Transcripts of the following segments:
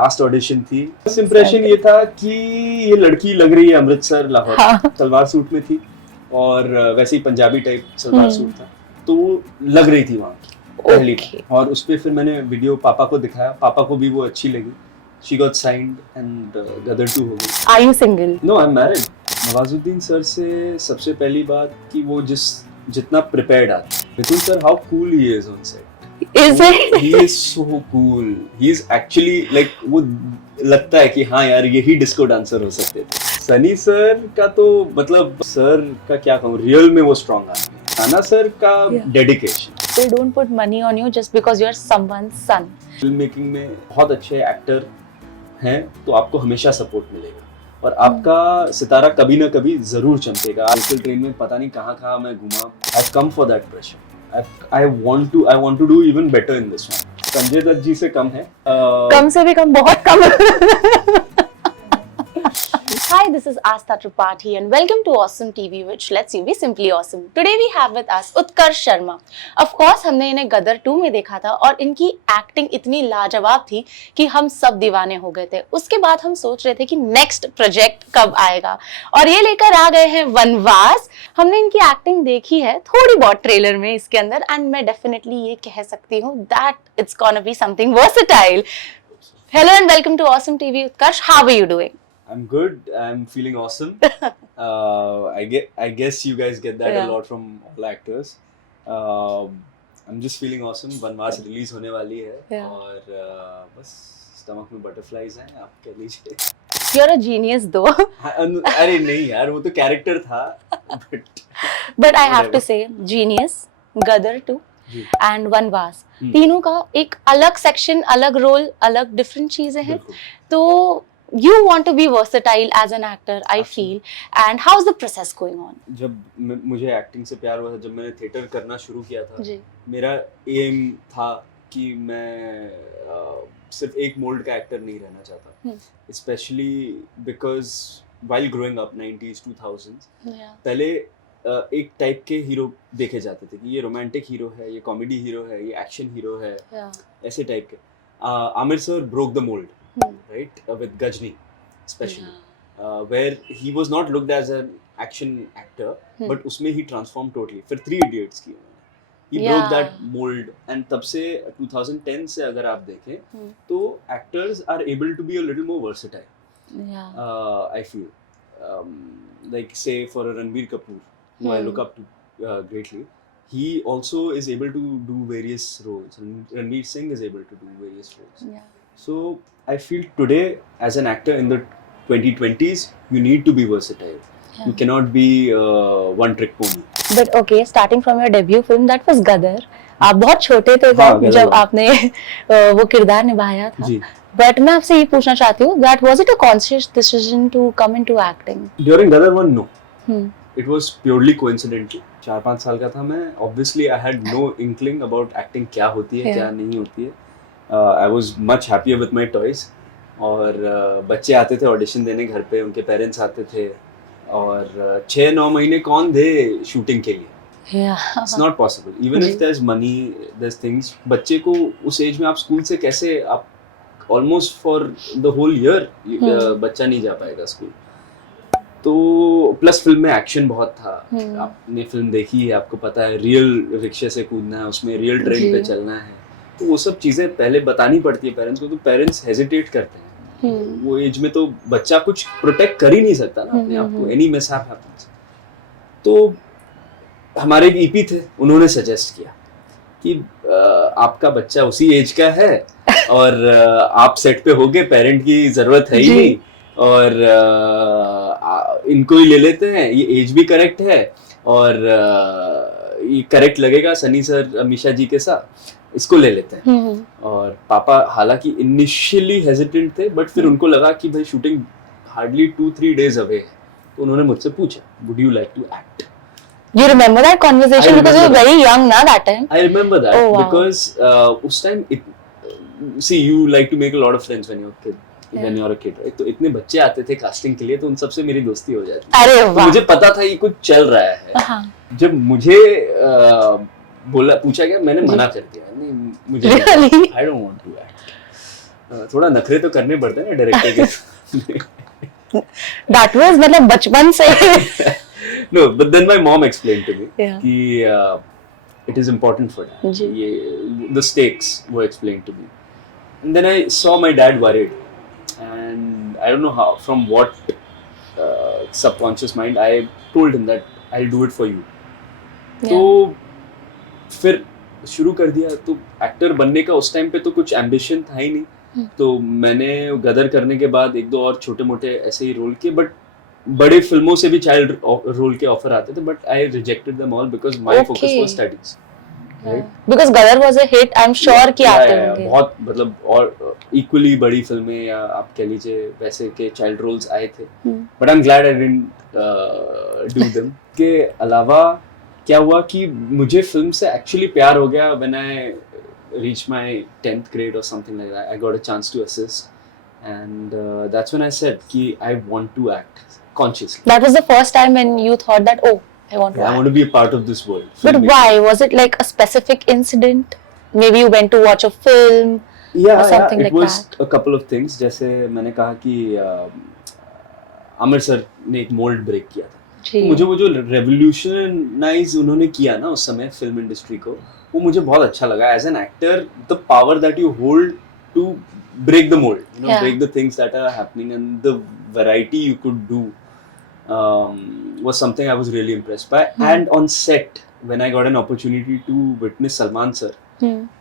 Last audition थी। First impression ये था कि ये लड़की लग रही है अमृतसर लाहौर, हाँ। सलवार सूट में थी और वैसे ही पंजाबी टाइप सलवार सूट था, तो लग रही थी वहाँ पहली बार। और उस पर फिर मैंने वीडियो पापा को दिखाया, पापा को भी वो अच्छी लगी। She got signed and गदर 2 हो गई। Are you single? No, I'm married. Nawazuddin sir से सबसे पहली बात कि वो जितना prepared आते हैं। मिथुन sir, how cool he is on set. Is it? He is so cool. He is actually like वो लगता है कि हाँ यार यही डिस्को डांसर हो सकते थे। सनी सर का तो मतलब सर का क्या कहूँ, रियल में वो स्ट्रॉन्ग आदमी है। थाना सर का dedication. They don't put money on you just because you're someone's son. Film making में बहुत अच्छे एक्टर हैं तो आपको हमेशा सपोर्ट मिलेगा और आपका सितारा कभी ना कभी जरूर चमकेगा। आजकल ट्रेन में पता नहीं कहाँ मैं घूमा। I come for that pressure. I want to do even better in this one. Sanjay Dutt ji से कम है। कम से भी कम, बहुत कम। Hi, this is Astha Tripathi and welcome to Awesome TV, which lets you be simply awesome. Today we have with us Utkarsh Sharma. Of course, हमने इन्हें गदर 2 में देखा था और इनकी एक्टिंग इतनी लाजवाब थी कि हम सब दीवाने हो गए थे। उसके बाद हम सोच रहे थे कि नेक्स्ट प्रोजेक्ट कब आएगा और ये लेकर आ गए हैं वनवास। हमने इनकी एक्टिंग देखी है थोड़ी बहुत ट्रेलर में इसके अंदर एंड मैं डेफिनेटली ये कह सकती हूँ that it's gonna be something versatile. Hello and welcome to Awesome TV. Utkarsh, how are you doing? I'm good. I'm feeling awesome. I guess you guys get that a lot from all actors. I'm just feeling awesome. वनवास release होने वाली है और बस stomach में butterflies हैं, आप कह लीजिए। You're a genius though. अरे नहीं यार, वो तो कैरेक्टर था। But I have to say, genius, Gadar 2 and Vanvas, तीनों का एक अलग सेक्शन, अलग रोल, अलग डिफरेंट चीजें हैं। तो you want to be versatile as an actor, I feel. And how's the process going on? जब मुझे एक्टिंग से प्यार हुआ था, जब मैंने थिएटर करना शुरू किया था, मेरा एम था कि मैं सिर्फ एक मोल्ड का एक्टर नहीं रहना चाहता। Specially because while growing up 90s 2000s, पहले एक टाइप के हीरो देखे जाते थे कि ये रोमांटिक हीरो है, ये कॉमेडी हीरो है, ये एक्शन हीरो है, ऐसे टाइप के। Aamir sir broke the mold, right, with Gajni especially, where he was not looked as an action actor, but उसमें he transformed totally. फिर 3 Idiots की he broke that mold and तब से 2010 से अगर आप देखें तो actors are able to be a little more versatile. I feel like say for a Ranbir Kapoor, who I look up to greatly, he also is able to do various roles. Ranveer Singh is able to do various roles. So I feel today as an actor in the 2020s, you need to be versatile. You cannot be one trick pony. But okay, starting from your debut film, that was Gadar. आप बहुत छोटे थे जब आपने वो किरदार निभाया था। But मैं आपसे ये पूछना चाहती हूँ, that was it a conscious decision to come into acting? During Gadar 1, no. It was purely coincidental. 4-5 साल का था मैं। Obviously, I had no inkling about acting क्या होती है, क्या नहीं होती है। I was much happier with my toys. और बच्चे आते थे ऑडिशन देने घर पे, उनके पेरेंट्स आते थे और 6-9 महीने कौन दे शूटिंग के लिए। It's not possible. Even if there's money, there's things. बच्चे को उस एज में आप स्कूल से कैसे, आप almost for the whole year बच्चा नहीं जा पाएगा स्कूल। तो प्लस फिल्म में एक्शन बहुत था। आपने फिल्म देखी है, आपको पता है रियल रिक्शे से कूदना है, उसमें रियल ट्रेन पे चलना है, तो वो सब चीज़ें पहले बतानी पड़ती है पेरेंट्स को, तो पेरेंट्स हेजिटेट करते हैं। वो एज में तो बच्चा कुछ प्रोटेक्ट कर ही नहीं सकता ना अपने आप को, एनी मिसहैप हैपेंस। तो हमारे एक ईपी थे, उन्होंने सजेस्ट किया कि आपका बच्चा उसी एज का है और आप सेट पे होगे, पेरेंट की ज़रूरत है ही नहीं, और इनको ही ले लेते हैं, ये एज भी करेक्ट है और ये करेक्ट लगेगा सनी सर अमीशा जी के साथ, इसको ले लेते हैं। और पापा हालांकि इनिशियली हेजिटेंट थे, बट फिर उनको लगा कि भाई शूटिंग हार्डली 2-3 days अवे है, तो उन्होंने मुझसे पूछा, would you like to act? You remember that conversation because you were very young na that time? I remember that because उस time see you like to make a lot of friends when you're a kid, right? तो इतने बच्चे आते थे casting के लिए, तो उन सबसे मेरी दोस्ती हो जाती थी। अरे वाह! तो मुझे पता था ये कुछ चल रहा है। जब मुझे पूछा गया, मैंने मना कर दिया, नहीं मुझे I don't want to act. थोड़ा नखरे तो करने पड़ते हैं ना डायरेक्टर के. That was मतलब बचपन से. No, but then my mom explained to me Yeah. कि it is important for that. जी. ये the stakes were explained to me. And then I saw my dad worried, and I don't know how, from what subconscious mind, I told him that I'll do it for you. Yeah. तो फिर शुरू कर दिया. तो actor बनने का उस time पे तो कुछ एम्बिशन था ही नहीं. तो मैंने गदर करने के बाद एक दो और छोटे मोटे ऐसे ही रोल किए, बट बड़े फिल्मों से भी चाइल्ड रोल के ऑफर आते थे, but I rejected them all because my focus was studies. Because Gadar was a hit, I'm sure कि आते होंगे. बहुत मतलब और इक्वली बड़ी फिल्में या आप कह लीजिए वैसे के चाइल्ड रोल्स आए थे, but I am glad I didn't do them. के अलावा क्या हुआ कि मुझे फिल्म से एक्चुअली प्यार हो गया when I reached my 10th grade or something like that. I got a chance to assist, and that's when I said कि I want to act consciously. That was the first time when you thought that, oh, I want to act. I want to be a part of this world. But why? Was it like a specific incident? Maybe you went to watch a film or something like that? It was a couple of things. जैसे मैंने कहा कि Aamir sir ने एक mould break किया था. तो मुझे वो जो रेवोल्यूशनाइज उन्होंने किया ना उस समय फिल्म इंडस्ट्री को, वो मुझे बहुत अच्छा लगा. As an actor, the power that you hold to break the mould, you know, break the things that are happening, and the variety you could do was something I was really impressed by. And on set, when I got an opportunity to witness Salman sir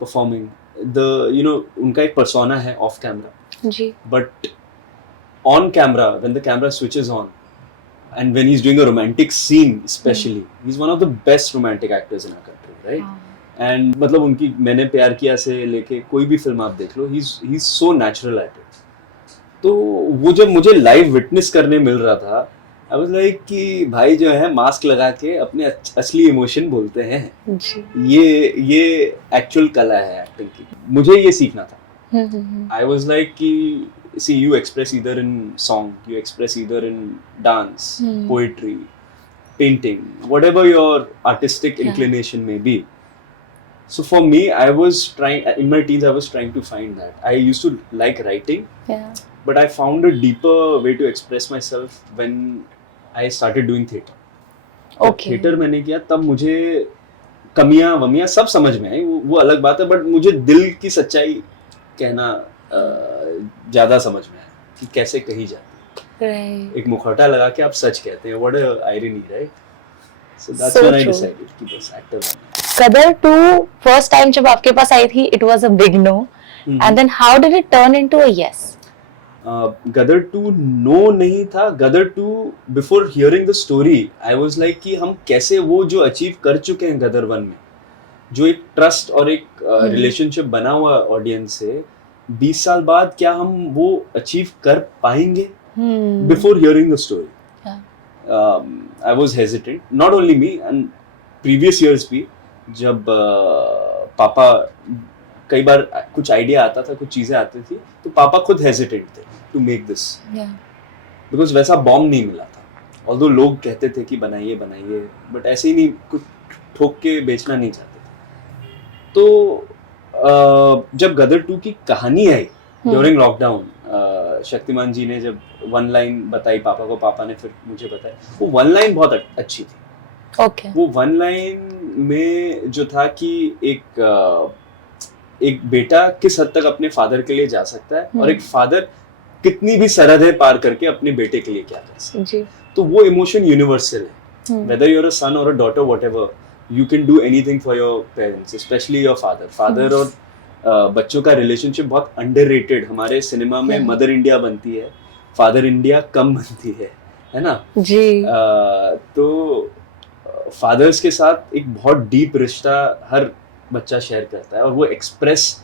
performing, उनका एक persona है off camera, but on camera, when the camera switches on, and when he's doing a romantic scene especially, he's one of the best romantic actors in our country, right? And मतलब उनकी मैंने प्यार किया से लेके कोई भी फिल्म आप देख लो, he's so natural at it. तो वो जब मुझे लाइव विटनेस करने मिल रहा था, I was like कि भाई जो है मास्क लगा के अपने असली इमोशन बोलते हैं. ये एक्चुअल कला है एक्टिंग की. मुझे ये सीखना था. I was like कि see, you express either in song, you express either in dance, poetry, painting, whatever your artistic inclination may be. So for me, I was trying, in my teens, I was trying to find that. I used to like writing, but I found a deeper way to express myself when I started doing theatre. Okay. Theatre मैंने किया, तब मुझे कमियां वमियां सब समझ में आई, वो अलग बात है, बट मुझे दिल की सच्चाई कहना ज्यादा समझ में आया कि कैसे कही जाती है. एक मुखौटा लगा के आप सच कहते हैं. What a irony, right? So that's when I decided कि बस एक्टर बनना. Gadar 2 first time जब आपके पास आई थी, it was a big no, and then how did it turn into a yes? Gadar 2 no नहीं था. Gadar 2, before hearing the story, I was like कि हम कैसे वो जो अचीव कर चुके हैं Gadar 1 में, जो एक ट्रस्ट और एक रिलेशनशिप बना हुआ ऑडियंस से, 20 साल बाद क्या हम वो अचीव कर पाएंगे? Before hearing the story, I was hesitant. Not only me, and previous years भी, जब पापा कई बार कुछ आइडिया आता था, कुछ चीजें आती थी, तो पापा खुद हेजिटेट थे टू मेक दिस, बिकॉज वैसा बॉम्ब नहीं मिला था. ऑल्दो लोग कहते थे कि बनाइए बनाइए, बट ऐसे ही नहीं, कुछ ठोक के बेचना नहीं चाहते थे. तो जब गदर 2 की कहानी आई ड्यूरिंग लॉकडाउन, शक्तिमान जी ने जब वन लाइन बताई पापा को, पापा ने फिर मुझे बताया, वो वन लाइन बहुत अच्छी थी. वो वन लाइन में जो था कि एक बेटा किस हद तक अपने फादर के लिए जा सकता है, और एक फादर कितनी भी सरहदें पार करके अपने बेटे के लिए क्या कर सकता है. तो वो इमोशन यूनिवर्सल है. वेदर यू आर अ सन और a daughter, whatever, you can do anything for your parents, specially your father और बच्चों का रिलेशनशिप बहुत अंडररेटेड. हमारे सिनेमा में मदर इंडिया बनती है, फादर इंडिया कम बनती है ना जी. तो फादर्स के साथ एक बहुत डीप रिश्ता हर बच्चा शेयर करता है, और वो एक्सप्रेस,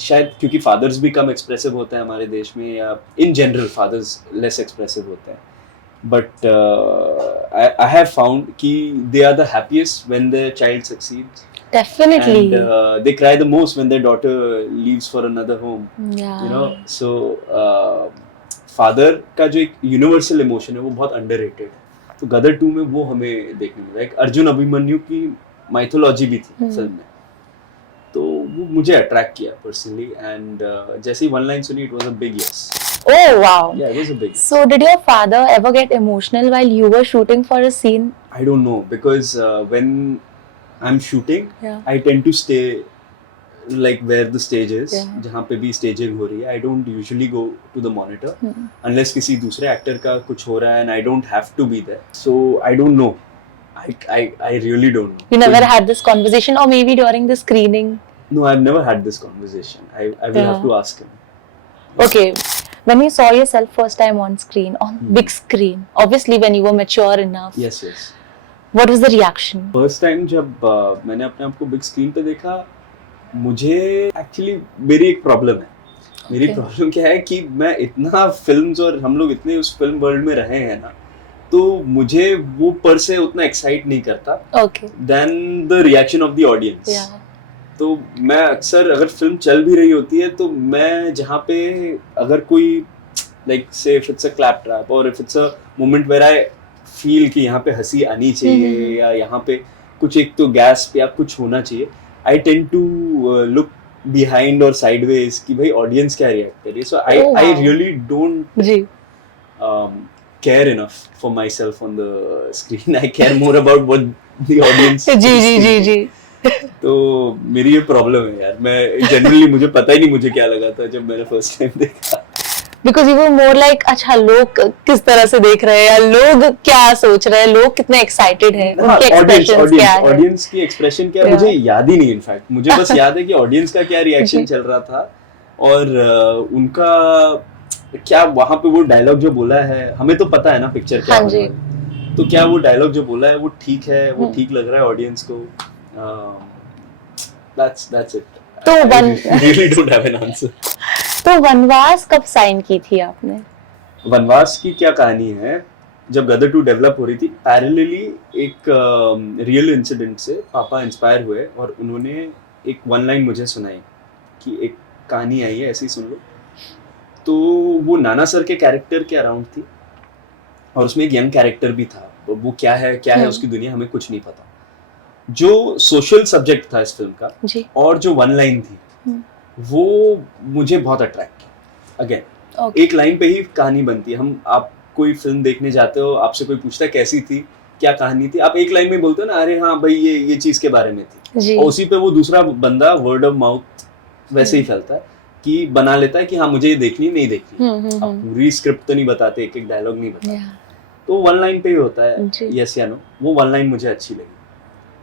शायद क्योंकि फादर्स भी कम एक्सप्रेसिव होते हैं हमारे देश में, या in general fathers less expressive होते हैं, बट आई हैव फाउंड कि they are the happiest when their child succeeds. Definitely. And they cry the most when their daughter leaves for another home. You know, so father का जो एक universal emotion है वो बहुत underrated है. तो गदर 2 में वो हमें देखने मिला. एक अर्जुन अभिमन्यु की माइथोलॉजी भी थी फिल्म में, तो वो वो मुझे अट्रैक्ट किया पर्सनली एंड जैसे ही वन लाइन सुनी it was a big yes. Oh wow. Yeah, it was a big. So did your father ever get emotional while you were shooting for a scene? I don't know because when I'm shooting, Yeah. I tend to stay like where the stage is, Yeah. जहाँ पे भी staging हो रही है. I don't usually go to the monitor unless किसी दूसरे actor का कुछ हो रहा है and I don't have to be there. So I don't know. I really don't know. You never had this conversation, or maybe during the screening? No, I've never had this conversation. I will Yeah. have to ask him. Okay. When you saw yourself first time on screen, on big screen, obviously when you were mature enough. Yes, yes. What was the reaction? First time जब मैंने अपने आप को big screen पे देखा, मुझे actually मेरी एक problem है. मेरी problem क्या है कि मैं इतना films और हम लोग इतने उस film world में रहे हैं ना, तो मुझे वो पर से उतना excite नहीं करता. Okay. Than the reaction of the audience. Yeah. तो मैं अक्सर अगर फिल्म चल भी रही होती है तो मैं जहाँ पे अगर कोई लाइक से if it's a clap trap और if it's a moment where I feel कि यहाँ पे हंसी आनी चाहिए या यहाँ पे कुछ एक तो गैस पे या कुछ होना चाहिए, I tend to look behind और साइडवेज कि भाई ऑडियंस क्या रिएक्ट कर रही है. So I really don't care enough for myself on the screen. I care more about what the audience जी. तो मेरी ये प्रॉब्लम है यार. मैं जनरली मुझे पता ही नहीं मुझे क्या लगा था जब मैंने फर्स्ट टाइम देखा. Because you were more like अच्छा लोग किस तरह से देख रहे हैं या लोग क्या सोच रहे हैं, लोग कितने एक्साइटेड हैं, उनके एक्सप्रेशंस क्या है, ऑडियंस की एक्सप्रेशन क्या है मुझे याद ही नहीं. इनफैक्ट मुझे बस याद है कि ऑडियंस का क्या रिएक्शन चल रहा था और उनका क्या वहाँ पे वो डायलॉग जो बोला है, हमें तो पता है ना पिक्चर क्या है, तो क्या वो डायलॉग जो बोला है वो ठीक है, वो ठीक लग रहा है ऑडियंस को. That's it. तो I really don't have an answer. तो वनवास कब साइन की थी आपने? वनवास की क्या कहानी है, जब गदर 2 डेवलप हो रही थी पैरेलली एक रियल इंसिडेंट से पापा इंस्पायर हुए और उन्होंने एक वन लाइन मुझे सुनाई कि एक कहानी आई है ऐसी सुन लो. तो वो नाना सर के कैरेक्टर के अराउंड थी और उसमें एक यंग कैरेक्टर भी था. वो क्या है उसकी दुनिया हमें कुछ नहीं पता. जो सोशल सब्जेक्ट था इस फिल्म का जी. और जो वन लाइन थी वो मुझे बहुत अट्रैक्ट किया. अगेन एक लाइन पे ही कहानी बनती है. आप कोई फिल्म देखने जाते हो, आपसे कोई पूछता है कैसी थी, क्या कहानी थी, आप एक लाइन में बोलते हो ना, अरे हाँ भाई ये चीज के बारे में थी, और उसी पे वो दूसरा बंदा वर्ड ऑफ माउथ वैसे ही फैलता है कि बना लेता है कि हाँ मुझे ये देखनी नहीं देखनी. अब पूरी स्क्रिप्ट तो नहीं बताते, एक एक डायलॉग नहीं बताते, तो वन लाइन पे ही होता है यस या नो. वो वन लाइन मुझे अच्छी लगी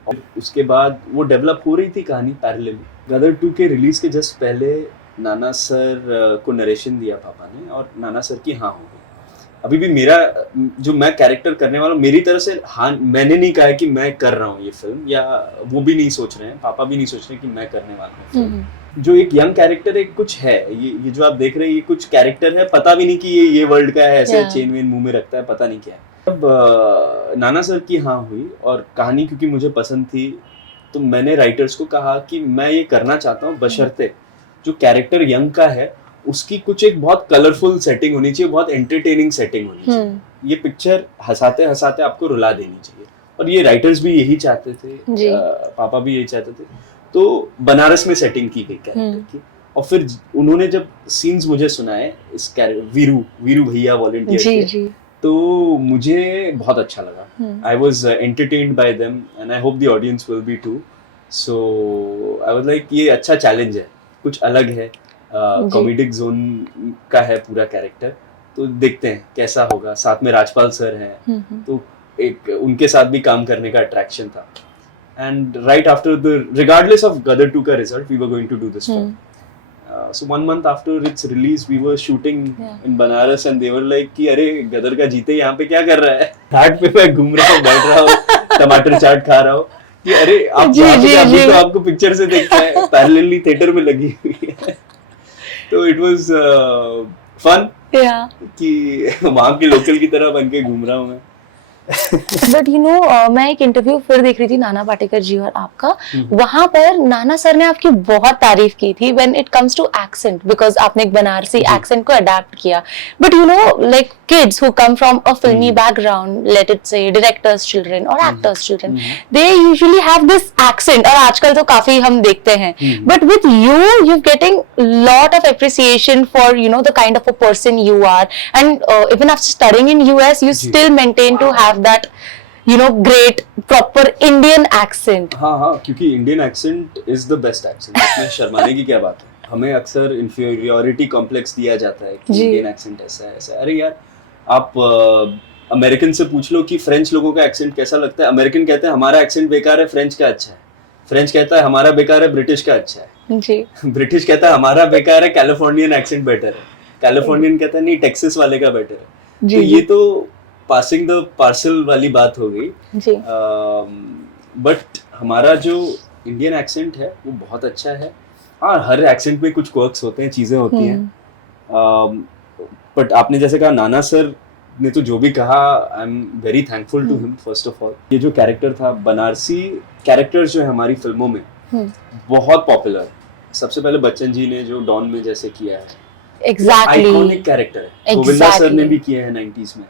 और उसके बाद वो डेवलप हो रही थी कहानी पैरेलली. गदर 2 के रिलीज के जस्ट पहले नाना सर को नरेशन दिया पापा ने और नाना सर की हाँ हो गई. अभी भी मेरा जो मैं कैरेक्टर करने वाला हूँ, मेरी तरफ से हाँ, मैंने नहीं कहा है कि मैं कर रहा हूँ ये फिल्म, या वो भी नहीं सोच रहे हैं, पापा भी नहीं सोच रहे कि मैं करने वाला हूँ फिल्म. जो एक यंग कैरेक्टर एक कुछ है, ये जो आप देख रहे हैं ये कुछ कैरेक्टर है, पता भी नहीं कि ये वर्ल्ड का है, ऐसे चेन वेन मुंह में रखता है, पता नहीं क्या है. अब नाना सर की हाँ हुई और कहानी क्योंकि मुझे पसंद थी तो मैंने राइटर्स को कहा कि मैं ये करना चाहता हूँ, बशर्ते जो कैरेक्टर यंग का है उसकी कुछ एक बहुत कलरफुल सेटिंग होनी चाहिए, बहुत एंटरटेनिंग सेटिंग होनी चाहिए. ये पिक्चर हंसाते हंसाते आपको रुला देनी चाहिए और ये राइटर्स भी यही चाहते थे, पापा भी यही चाहते थे. तो बनारस में सेटिंग की गई कैरेक्टर की और फिर उन्होंने जब सीन्स मुझे सुनाए इस वीरू भैया वॉलंटियर के, तो मुझे बहुत अच्छा लगा. I was entertained by them and I hope the audience will be too. So I was like ये अच्छा चैलेंज है, कुछ अलग है, कॉमेडिक जोन का है पूरा कैरेक्टर, तो देखते हैं कैसा होगा. साथ में राजपाल सर हैं, तो एक उनके साथ भी काम करने का अट्रैक्शन था. And right after regardless of Gadar 2 का result, we were going to do this film. So 1 month after its release, we were shooting in Banaras and they were like कि अरे गदर का जीते यहाँ पे क्या कर रहा है? घाट पे मैं घूम रहा हूँ, बैठ रहा हूँ, टमाटर चाट खा रहा हूँ. कि अरे आप अभी तो आपको पिक्चर से देखते हैं, पैरेलली थिएटर में लगी हुई है. तो it was fun कि वहाँ के लोकल की तरह बन के घूम रहा हूँ मैं. बट मैं एक इंटरव्यू फिर देख रही थी नाना पाटेकर जी और आपका, वहां पर नाना सर ने आपकी बहुत तारीफ की थी when it comes to accent, because आपने एक बनारसी एक्सेंट को अडेप्ट किया. But like kids who come from a filmi background, let it say directors children और actors children, they usually have this accent, और आजकल तो काफी हम देखते हैं. But with you getting lot of appreciation for the kind of a person you are, and even after studying in US you still maintain to have that great proper Indian accent. हाँ, क्योंकि Indian accent is the best accent. इसमें शर्माने की क्या बात है. हमें अक्सर इंफीरियरिटी कॉम्प्लेक्स दिया जाता है कि इंडियन एक्सेंट ऐसा है ऐसा. अरे यार, आप अमेरिकन से पूछ लो कि फ्रेंच लोगों का एक्सेंट कैसा लगता है. अमेरिकन कहते हैं हमारा एक्सेंट बेकार है, फ्रेंच का अच्छा है. फ्रेंच कहता है हमारा बेकार है, ब्रिटिश का अच्छा है. जी. ब्रिटिश कहता है हमारा बेकार है, कैलिफोर्नियन एक्सेंट बेटर है. कैलिफोर्नियन कहता है नहीं, टेक्सास वाले का बेटर है. तो ये तो पासिंग द पार्सल वाली बात हो गई. बट हमारा जो इंडियन एक्सेंट है वो बहुत अच्छा है. हाँ, हर एक्सेंट में कुछ क्वर्क्स होते हैं, चीजें होती हैं. बट आपने जैसे कहा नाना सर ने तो जो भी कहा, I am very thankful to him. First of all, ये जो कैरेक्टर था, बनारसी कैरेक्टर्स जो है हमारी फिल्मों में बहुत पॉपुलर. सबसे पहले बच्चन जी ने जो डॉन में जैसे किया है, एग्जैक्टली आइकॉनिक कैरेक्टर है. गोविंदा सर ने भी किए हैं 90s में.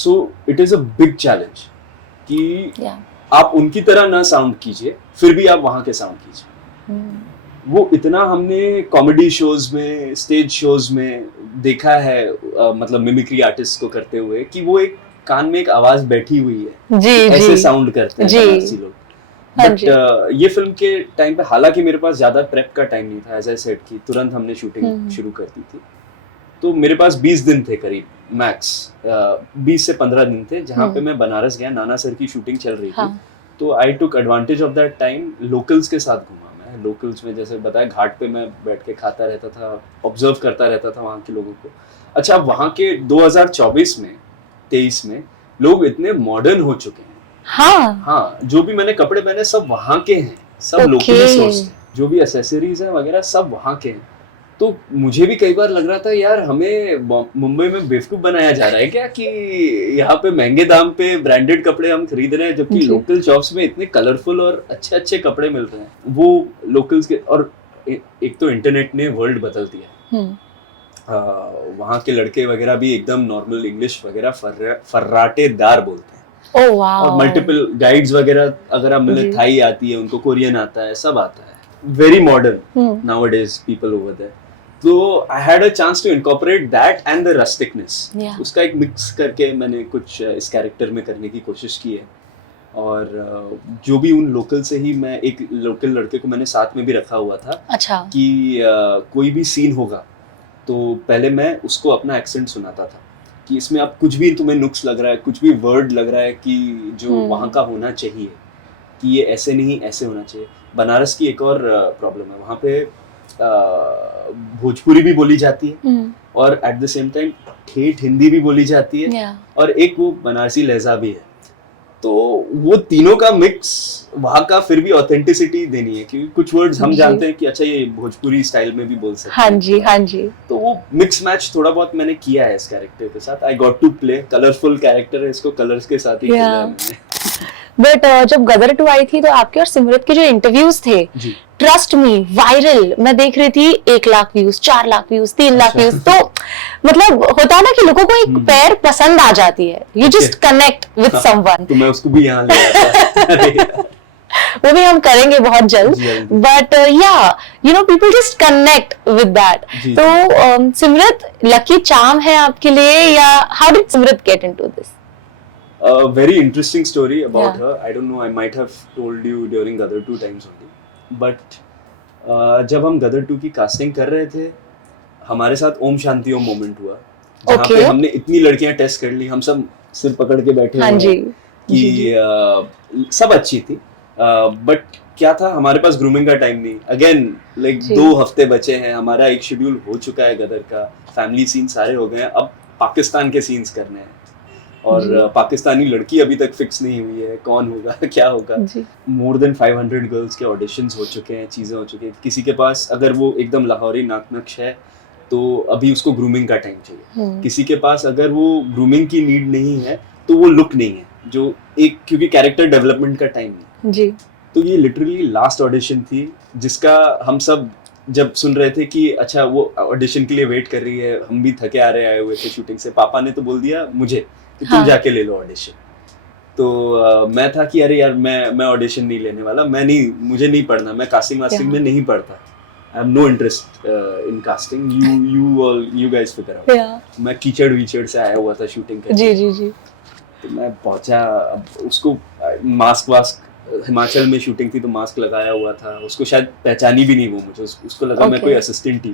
So it is a big challenge कि आप उनकी तरह ना साउंड कीजिए, फिर भी आप वहां के साउंड कीजिए. वो इतना हमने कॉमेडी शोज में, स्टेज शोज में देखा है, मतलब मिमिक्री आर्टिस्ट को करते हुए, कि वो एक कान में एक आवाज बैठी हुई है, ऐसे साउंड करते हैं बनारसी लोग. बट ये फिल्म के टाइम पे, हालांकि मेरे पास ज्यादा प्रेप का टाइम नहीं था, एज आई सेड कि तुरंत हमने शूटिंग शुरू कर दी थी. तो मेरे पास 20 दिन थे करीब, मैक्स 20 से 15 दिन थे, जहाँ पे मैं बनारस गया. नाना सर की शूटिंग चल रही थी. तो I took advantage of that time. Locals के साथ घूमा मैं. लोकल्स में जैसे बताया, घाट पे मैं बैठ के खाता रहता था, ऑब्जर्व करता रहता था वहाँ के लोगों को. अच्छा, वहाँ के 2024 में 23 में लोग इतने मॉडर्न हो चुके हैं. हाँ, जो भी मैंने कपड़े पहने सब वहाँ के हैं, सब लोकली सोर्स्ड. जो भी एसेसरीज है वगैरह सब वहाँ के हैं. तो मुझे भी कई बार लग रहा था यार, हमें मुंबई में बेवकूफ बनाया जा रहा है क्या, कि यहाँ पे महंगे दाम पे ब्रांडेड कपड़े हम खरीद रहे हैं, जबकि लोकल शॉप्स में इतने कलरफुल और अच्छे अच्छे कपड़े मिल रहे हैं. वो लोकल्स के, और एक तो इंटरनेट ने वर्ल्ड बदल दिया. वहाँ के लड़के वगैरह भी एकदम नॉर्मल इंग्लिश वगैरह फर्राटेदार बोलते हैं. और मल्टीपल गाइड्स वगैरह अगर आप मिले, थाई आती है उनको, कोरियन आता है, सब आता है. Very modern nowadays people over there. तो I had a chance to incorporate that and the rusticness. उसका एक मिक्स करके मैंने कुछ इस कैरेक्टर में करने की कोशिश की है. और जो भी उन लोकल से ही, मैं एक लोकल लड़के को मैंने साथ में भी रखा हुआ था. अच्छा. कि कोई भी सीन होगा तो पहले मैं उसको अपना एक्सेंट सुनाता था, कि इसमें आप कुछ भी तुम्हें नुक्स लग रहा है, कुछ भी वर्ड लग रहा है कि जो वहाँ का होना चाहिए, कि ये ऐसे नहीं ऐसे होना चाहिए. बनारस की एक और प्रॉब्लम है, वहाँ पे भोजपुरी भी बोली जाती है, और एट द सेम टाइम ठेठ हिंदी भी बोली जाती है, और एक वो बनारसी लहजा भी है. तो वो तीनों का मिक्स वहाँ का फिर भी ऑथेंटिसिटी देनी है, क्योंकि कुछ वर्ड्स हम जानते हैं कि अच्छा ये भोजपुरी स्टाइल में भी बोल सकते हैं. हाँ जी. तो वो मिक्स मैच थोड़ा बहुत मैंने किया है इस कैरेक्टर के साथ. I got to play colourful character है, इसको कलर्स के साथ ही खेला है मैंने. बट जब गदर 2 आई थी तो आपके और सिमरत के जो इंटरव्यूज थे, ट्रस्ट मी, वायरल. मैं देख रही थी 1 lakh views, 4 lakh views, 3 lakh views. तो मतलब होता है ना कि लोगों को एक पैर पसंद आ जाती है, you just connect with someone. तो मैं उसको भी यहाँ ले आता. वो भी हम करेंगे बहुत जल्द. बट या people just connect with that. तो सिमरत लकी चार्म है आपके लिए, या how did Simrat get into this? A very interesting story about her. I don't know, I might have told you during Gadar 2 times only. But जब हम गदर 2 की casting कर रहे थे, हमारे साथ ओम शांति ओम मोमेंट हुआ, जहाँ पे हमने इतनी लड़कियां टेस्ट कर ली, हम सब सिर पकड़ के बैठे हुए कि सब अच्छी थी. बट क्या था, हमारे पास ग्रूमिंग का टाइम नहीं. अगेन लाइक 2 हफ्ते बचे हैं, हमारा एक शेड्यूल हो चुका है गदर का, फैमिली सीन सारे हो गए हैं, अब पाकिस्तान के सीन्स करने हैं. और पाकिस्तानी लड़की अभी तक फिक्स नहीं हुई है, कौन होगा क्या होगा. मोर देन 500 गर्ल्स के ऑडिशंस हो चुके हैं, चीज़ें हो चुकी हैं. किसी के पास अगर वो एकदम लाहौरी नाक नक्श है तो अभी उसको ग्रूमिंग का टाइम चाहिए. किसी के पास अगर वो ग्रूमिंग की नीड नहीं है तो वो लुक नहीं है जो एक, क्योंकि कैरेक्टर डेवलपमेंट का टाइम नहीं जी। तो ये लिटरली लास्ट ऑडिशन थी जिसका हम सब जब सुन रहे थे कि अच्छा वो ऑडिशन के लिए वेट कर रही है, हम भी थके आ रहे आए हुए थे शूटिंग से, पापा ने तो बोल दिया मुझे कि तुम हाँ। जाके ले लो ऑडिशन। तो मैं था कि अरे यार मैं ऑडिशन नहीं लेने वाला, मुझे नहीं पढ़ना, मैं कास्टिंग वास्टिंग में नहीं पढ़ता, I have no interest in casting, you guys figure out. मैं कीचड़ वीचड़ से आया हुआ था शूटिंग करने। जी जी जी। तो मैं पहुंचा, अब उसको मास्क वास्क, हिमाचल में शूटिंग थी तो मास्क लगाया हुआ था, उसको शायद पहचानी भी नहीं वो मुझे, उसको लगा मैं कोई असिस्टेंट ही।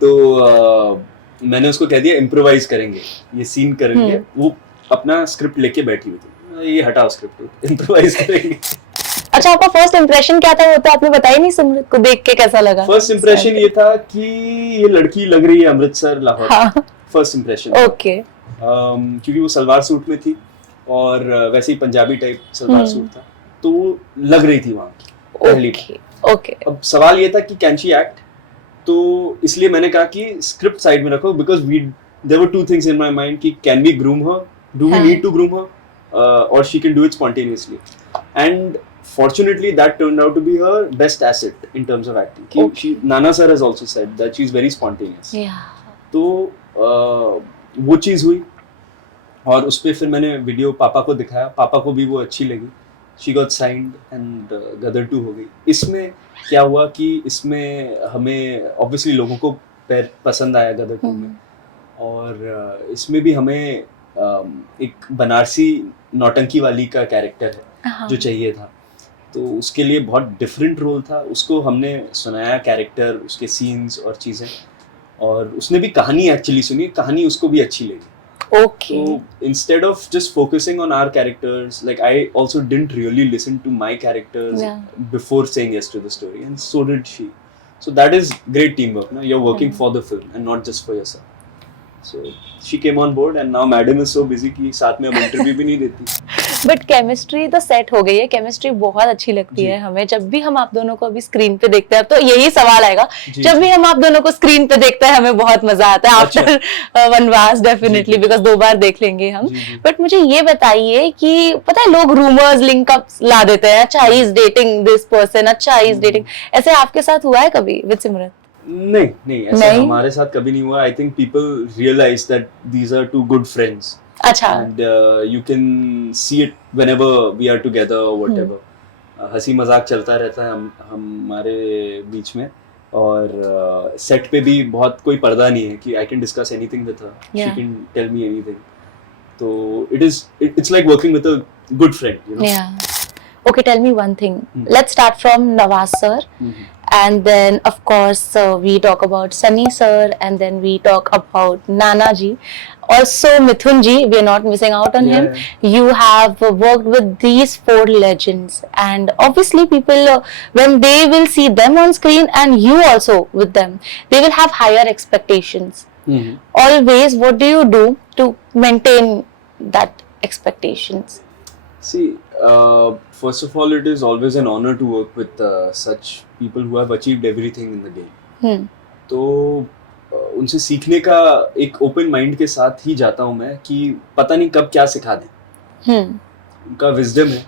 तो मैंने उसको कह दिया इम्प्रोवाइज करेंगे, ये सीन करेंगे। वो अपना स्क्रिप्ट लेके बैठी हुई थी, ये हटाओ स्क्रिप्ट, इम्प्रोवाइज करेंगे। अच्छा, आपका फर्स्ट इंप्रेशन क्या था? वो तो आपने बताया नहीं, सिमरत को देख के कैसा लगा? फर्स्ट इंप्रेशन ये था कि ये लड़की लग रही है Amritsar Lahore. First impression okay. क्योंकि वो सलवार सूट में थी और वैसे ही पंजाबी टाइप सलवार सूट था, तो वो लग रही थी वहाँ पहली बार। ओके। अब सवाल ये था कि कैन शी एक्ट, तो इसलिए मैंने कहा कि स्क्रिप्ट साइड में रखो, because there were two things in my mind कि can we groom her, do we need to groom her, और she can do it spontaneously. And fortunately that turned out to be her best asset in terms of acting. Nana sir has also said that she's very spontaneous. तो वो चीज़ हुई और उस पर फिर मैंने video पापा को दिखाया, पापा को भी वो अच्छी लगी, शी गॉट साइंड एंड गदर 2 हो गई। इसमें क्या हुआ कि इसमें हमें ऑब्वियसली लोगों को पसंद आया गदर 2 में, और इसमें भी हमें एक बनारसी नौटंकी वाली का कैरेक्टर है जो चाहिए था, तो उसके लिए बहुत डिफरेंट रोल था। उसको हमने सुनाया कैरेक्टर, उसके सीन्स और चीज़ें, और उसने भी कहानी एक्चुअली सुनी, कहानी उसको भी अच्छी लगी। Okay. So instead of just focusing on our characters, like I also didn't really listen to my characters before saying yes to the story, and so did she. So that is great teamwork. No? You're working for the film and not just for yourself. So she came on board, and now madam is so busy कि साथ में अब interview भी नहीं देती। But chemistry तो set हो गई है, केमिस्ट्री बहुत अच्छी लगती है हमें। जब भी हम आप दोनों को अभी स्क्रीन पे देखते हैं, तो यही सवाल आएगा, जब भी हम आप दोनों को स्क्रीन पे देखते हैं हमें बहुत मजा आता है। आफ्टर वनवास डेफिनेटली, बिकॉज 2 बार देख लेंगे हम। बट मुझे ये बताइए कि पता है लोग रूमर्स लिंक अप ला देते हैं, अच्छा he is dating this person, अच्छा ही इज डेटिंग, ऐसे आपके साथ हुआ है कभी विद सिमरत? नहीं, ऐसा हमारे साथ कभी नहीं हुआ। I think people realise that these are 2 good friends. अच्छा। And you can see it whenever we are together और व्हाटएवर, हंसी मजाक चलता रहता है हमारे बीच में, और सेट पे भी बहुत कोई पर्दा नहीं है कि I can discuss anything with her, she can tell me anything, तो it's like working with a good friend, you know. Okay, tell me one thing. Let's start from Vanvaas sir, and then of course we talk about Sunny sir, and then we talk about Nana ji, also Mithun ji. We are not missing out on him. You have worked with these 4 legends, and obviously people when they will see them on screen and you also with them, they will have higher expectations. Always, what do you do to maintain that expectations? See, first of all, it is always an honor to work with such people who have achieved everything in the game. तो उनसे सीखने का एक open mind के साथ ही जाता हूँ मैं, कि पता नहीं कब क्या सिखा दें। उनका विजडम है।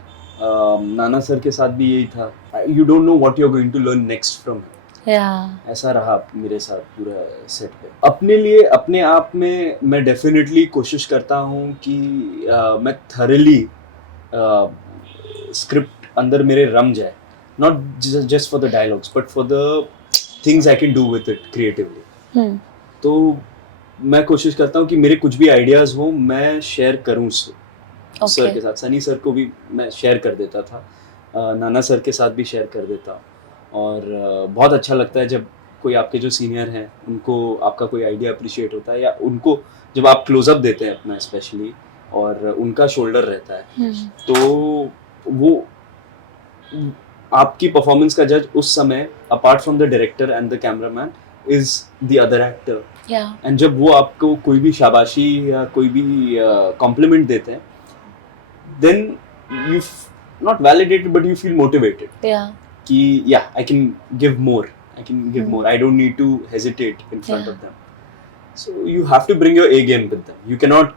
नाना सर के साथ भी यही था, you don't know what you are going to learn next from him. ऐसा रहा मेरे साथ पूरा सेट पे। अपने लिए, अपने आप में मैं डेफिनेटली कोशिश करता हूँ कि मैं थरली स्क्रिप्ट अंदर मेरे रम जाए, not just for the dialogues but for the things I can do with it creatively. तो मैं कोशिश करता हूँ कि मेरे कुछ भी आइडियाज हो मैं शेयर करूँ सर के साथ। सनी सर को भी मैं शेयर कर देता था, नाना सर के साथ भी शेयर कर देता, और बहुत अच्छा लगता है जब कोई आपके जो सीनियर हैं उनको आपका कोई आइडिया अप्रिशिएट होता है, या उनको जब आप क्लोजअप देते हैं अपना स्पेशली, और उनका शोल्डर रहता है, तो वो आपकी परफॉर्मेंस का जज उस समय apart from the director and the cameraman is the other actor. And जब वो आपको कोई भी शाबाशी या कोई भी कॉम्प्लीमेंट देते हैं, then you not validated but you feel motivated कि या I can give more, I don't need to hesitate in front of them. So you have to bring your A game with them. You cannot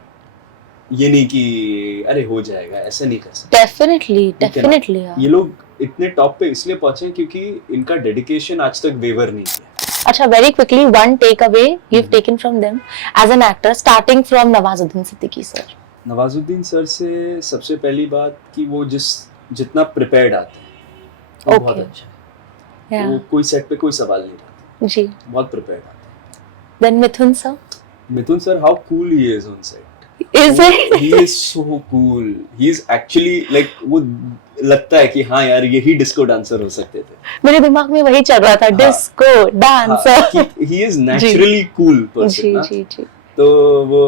ये नहीं कि अरे हो जाएगा, ऐसे नहीं कर सकते। डेफिनेटली ये लोग इतने टॉप पे इसलिए पहुंचे हैं क्योंकि इनका डेडिकेशन आज तक वेवर नहीं किया। अच्छा, very quickly, one takeaway you've taken from them as an actor, starting from Nawazuddin Siddiqui sir. Nawazuddin sir से सबसे पहली बात कि वो जितना प्रिपेयर्ड आते हैं वो बहुत अच्छा है। वो कोई सेट पे कोई सवाल नहीं रखते जी, बहुत प्रिपेयर्ड आते हैं। Then Mithun sir, how cool he is on set. Is it? He is so cool. He is actually like वो लगता है कि हाँ यार यही डिस्को डांसर हो सकते थे। मेरे दिमाग में वही चल रहा था, disco dancer. He is naturally cool person। जी। तो वो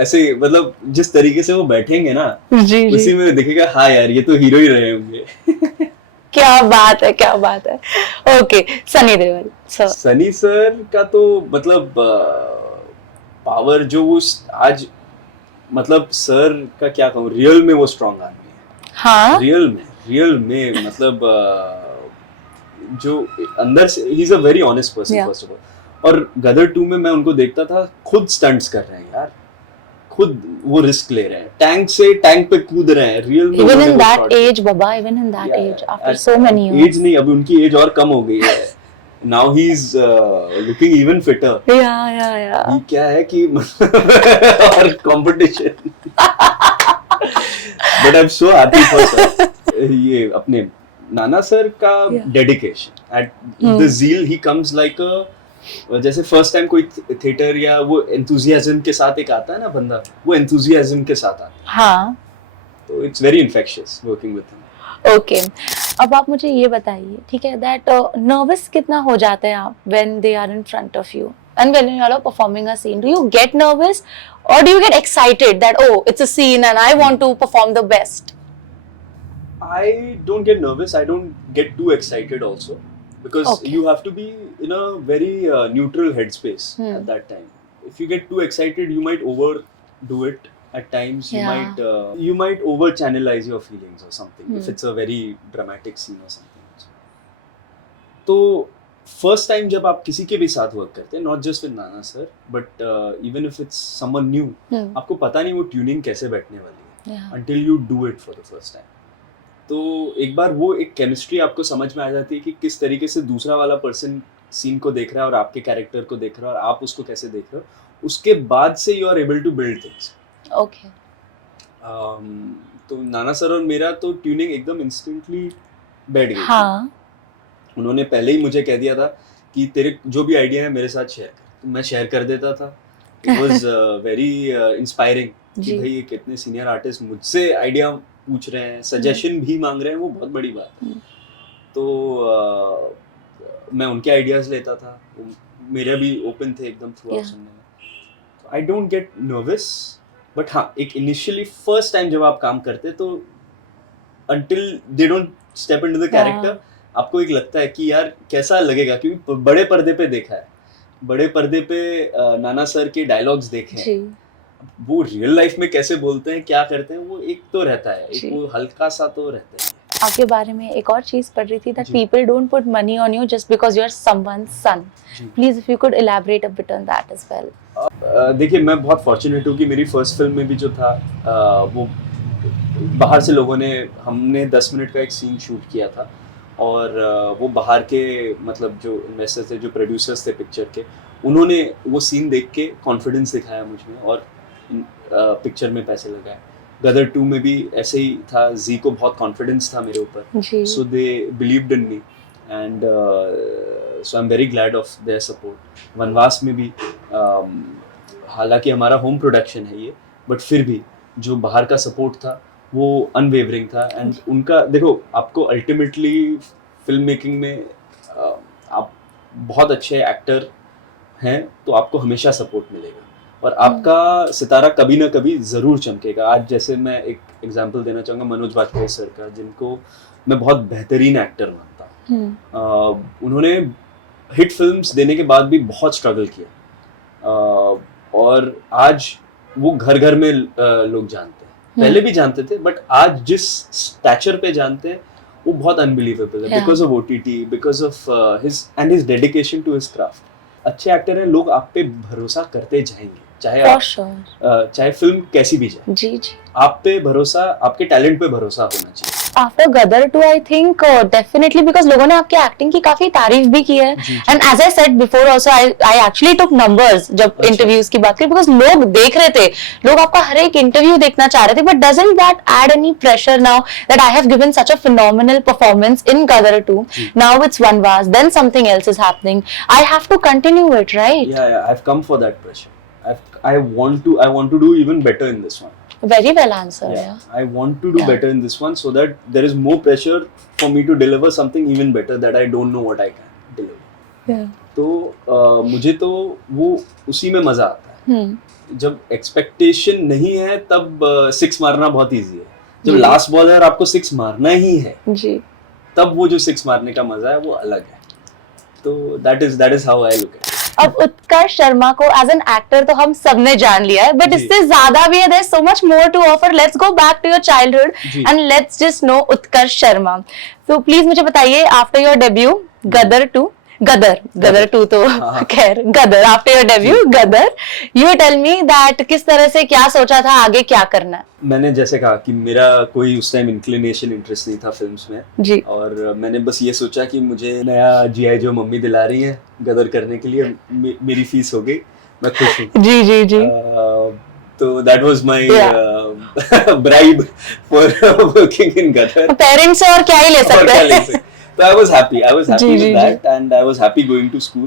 ऐसे मतलब जिस तरीके से वो बैठेंगे ना जी, उसी में दिखेगा हाँ यार ये तो हीरो ही रहे होंगे। क्या बात है। Okay, Sunny Deol sir. Sunny sir का तो मतलब पावर जो वो आज मतलब सर का क्या कहूँ, रियल में वो स्ट्रॉन्ग आदमी है। हाँ, रियल में मतलब जो अंदर से he is a very honest person first of all. और गदर 2 में मैं उनको देखता था खुद स्टंट्स कर रहे हैं यार, खुद वो रिस्क ले रहे हैं, टैंक पे कूद रहे हैं रियल में। इवन इन दैट एज बाबा, even in that age after so many years. Age नहीं, अभी उनकी एज और कम हो गई है। Now he's looking even fitter. Yeah. ये क्या है कि और competition. But I'm so happy for sir. ये अपने नाना सर का dedication, at the zeal he comes like a जैसे फर्स्ट टाइम कोई थिएटर या वो enthusiasm के साथ एक आता है ना बंदा, वो enthusiasm के साथ आता है। हाँ। तो it's very infectious working with him. Okay, अब आप मुझे ये बताइए, ठीक है, दैट नर्वस कितना हो जाते हैं आप when they are in front of you and when you are performing a scene? Do you get nervous और do you get excited that oh it's a scene and I want to perform the best? I don't get nervous. I don't get too excited also because you have to be in a very neutral headspace at that time. If you get too excited, you might overdo it. At times you might over channelize your feelings or something if it's a very dramatic scene or something. तो first time जब आप किसी के भी साथ work करते हैं, not just with Nana sir but even if it's someone new, आपको पता नहीं वो tuning कैसे बैठने वाली है until you do it for the first time. तो एक बार वो एक chemistry आपको समझ में आ जाती है कि किस तरीके से दूसरा वाला person scene को देख रहा है और आपके character को देख रहा है और आप उसको कैसे देख रहे हो, उसके बाद से you are able to build things. Okay. तो नाना सर और मेरा तो ट्यूनिंग एकदम इंस्टेंटली बैठ गई। हाँ। उन्होंने पहले ही मुझे कह दिया था कि तेरे जो भी आइडिया है मेरे साथ शेयर कर। तो मैं शेयर कर देता था। इट वाज वेरी इंस्पायरिंग कि भाई ये कितने सीनियर आर्टिस्ट मुझसे आइडिया पूछ रहे हैं, सजेशन भी मांग रहे हैं, वो बहुत बड़ी बात है। तो मैं उनके आइडियाज लेता था, मेरे भी ओपन थे एकदम थ्रू आउट सुनने में। I don't get nervous but हाँ, एक इनिशियली फर्स्ट टाइम जब आप काम करते तो until they don't step into the character, आपको एक लगता है कि यार कैसा लगेगा, क्योंकि बड़े पर्दे पे देखा है, बड़े पर्दे पे नाना सर के डायलॉग्स देखे हैं, वो रियल लाइफ में कैसे बोलते हैं, क्या करते हैं, वो एक तो रहता है, एक वो हल्का सा तो रहता है। आपके बारे में एक और चीज पढ़ रही थी that people don't put money on you just because you're someone's son. Please if you could elaborate a bit on that as well. देखिए मैं बहुत फॉर्चुनेट हूँ कि मेरी फर्स्ट फिल्म में भी जो था वो बाहर से लोगों ने, हमने 10 मिनट का एक सीन शूट किया था और वो बाहर के मतलब जो इन्वेस्टर्स थे, जो प्रोड्यूसर्स थे पिक्चर के, उन्होंने वो सीन देख के कॉन्फिडेंस दिखाया मुझ में और पिक्चर में पैसे लगाए। गदर 2 में भी ऐसे ही था, जी को बहुत कॉन्फिडेंस था मेरे ऊपर, so they believed in me and so I am very glad of their support. Vanvaas में भी हालांकि हमारा होम प्रोडक्शन है ये, बट फिर भी जो बाहर का सपोर्ट था वो अनवेवरिंग था। एंड उनका देखो, आपको अल्टीमेटली फिल्म मेकिंग में आप बहुत अच्छे एक्टर हैं तो आपको हमेशा सपोर्ट मिलेगा और आपका सितारा कभी ना कभी ज़रूर चमकेगा। आज जैसे मैं एक एग्जांपल देना चाहूँगा मनोज वाजपेयी सर का, जिनको मैं बहुत बेहतरीन एक्टर मानता हूँ। उन्होंने हिट फिल्म्स देने के बाद भी बहुत स्ट्रगल किया और आज वो घर घर में लोग जानते हैं, पहले भी जानते थे बट आज जिस स्टैचर पे जानते हैं वो बहुत अनबिलीवेबल है, because of OTT, because of his dedication to his craft. अच्छे एक्टर हैं, लोग आप पे भरोसा करते जाएंगे। चाहे For आप sure. चाहे फिल्म कैसी भी जाए, जी जी. आप पे भरोसा, आपके टैलेंट पे भरोसा होना चाहिए. After Gadar 2, I think definitely because लोगों ने आपके एक्टिंग की काफी तारीफ भी की है. जी, जी. And as I said before also, I actually took numbers जब अच्छा. इंटरव्यूज की बात करी, because लोग देख रहे थे, लोग आपका हर एक इंटरव्यू देखना चाह रहे थे. But doesn't that add any pressure now that I have given such a phenomenal performance in Gadar 2? Ji. Now it's Vanvaas, then something else is happening. I have to continue it, right? Yeah, I've come for that pressure. I want to do even better in this one. Very well answered. Yeah, Yeah. I want to do Yeah. better in this one so that there is more pressure for me to deliver something even better that I don't know what I can deliver. Yeah. तो मुझे तो वो उसी में मजा आता है. जब एक्सपेक्टेशन नहीं है तब सिक्स मारना बहुत इजी है. जब जी. लास्ट बॉल है और आपको सिक्स मारना ही है, जी. तब वो जो सिक्स मारने का मजा है वो अलग है. तो that is how I look at it. अब उत्कर्ष शर्मा को एज एन एक्टर तो हम सबने जान लिया है, बट जी. इससे ज्यादा भी है. There is so much more to offer. Let's go back to your childhood जी. And let's just know Utkarsh Sharma. So please मुझे बताइए, after your debut Gadar 2, Gadar 2 तो खैर, Gadar after your debut Gadar, you tell me that किस तरह से, क्या सोचा था आगे क्या करना है? मैंने जैसे कहा कि मेरा कोई उस टाइम इंटरेस्ट नहीं था फिल्म्स में जी. और मैंने बस ये सोचा कि मुझे नया जीआई जो मम्मी दिला रही है गदर करने के लिए, मेरी फीस हो गई, मैं खुश हूँ. जी जी जी. तो that was my bribe for working in Gadar. Parents से और क्या ही ले सकते हैं. So I was happy जी, with जी, that and I was happy going to school,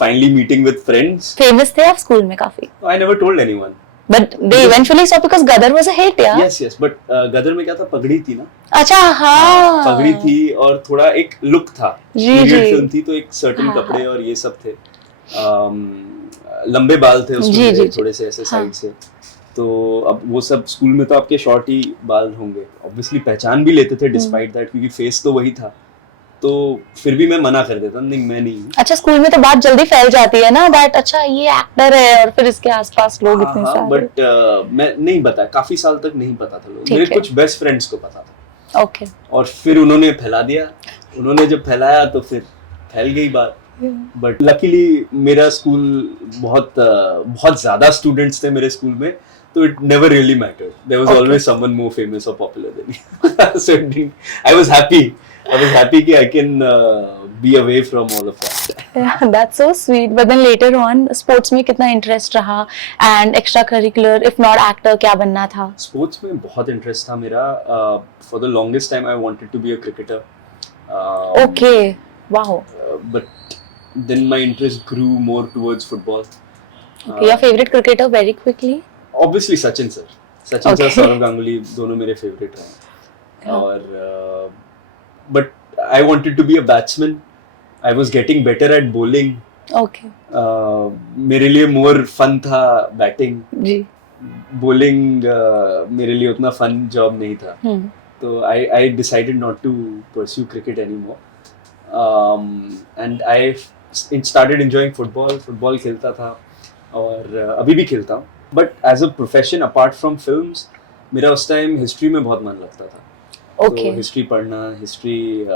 finally meeting with friends. Famous थे आप स्कूल में काफी. I never told anyone. But they eventually saw because Gadar was a hit, yeah. Yes, but गदर में क्या था, पगड़ी थी ना. अच्छा, हाँ. पगड़ी थी और थोड़ा एक लुक था. जी जी. फिल्म थी तो एक सर्टेन कपड़े और ये सब थे. लंबे बाल थे उसमें, जी, जी, थोड़े से ऐसे साइड से. तो अब वो सब स्कूल में तो आपके शॉर्ट ही बाल होंगे, ऑब्वियसली पहचान भी लेते थे डिस्पाइट दैट, क्योंकि फेस तो वही था. तो फिर भी मैं मना कर देता, नहीं मैं नहीं. अच्छा, स्कूल में तो बात जल्दी फैल जाती है ना, दैट अच्छा ये एक्टर है, और फिर इसके आसपास लोग इतने सारे. बट मैं नहीं पता, काफी साल तक नहीं पता था लोग. मेरे कुछ बेस्ट फ्रेंड्स को पता था. ओके. और फिर उन्होंने फैला दिया. उन्होंने जब फैलाया तो फिर फैल गई बात. बट लकीली मेरा स्कूल बहुत ज्यादा स्टूडेंट्स थे मेरे स्कूल में, तो it never really mattered. There was always someone more famous or popular than me. So I was happy कि I can be away from all of that. Yeah, that's so sweet. But then later on, sports में कितना interest रहा, and extra curricular, if not actor, क्या बनना था? Sports में बहुत interest था मेरा. For the longest time I wanted to be a cricketer. Okay, wow. But then my interest grew more towards football. Okay, your favorite cricketer very quickly? Obviously Sachin sir, Sourav Ganguly दोनों मेरे favourite हैं. और but I wanted to be a batsman. I was getting better at bowling. Okay. मेरे लिए more fun था batting. जी. Bowling मेरे लिए उतना fun job नहीं था. तो I decided not to pursue cricket anymore. And I started enjoying football. Football खेलता था और अभी भी खेलता हूँ. But as a profession apart from films, मेरा उस टाइम हिस्ट्री में बहुत मन लगता था. Okay. तो हिस्ट्री पढ़ना, हिस्ट्री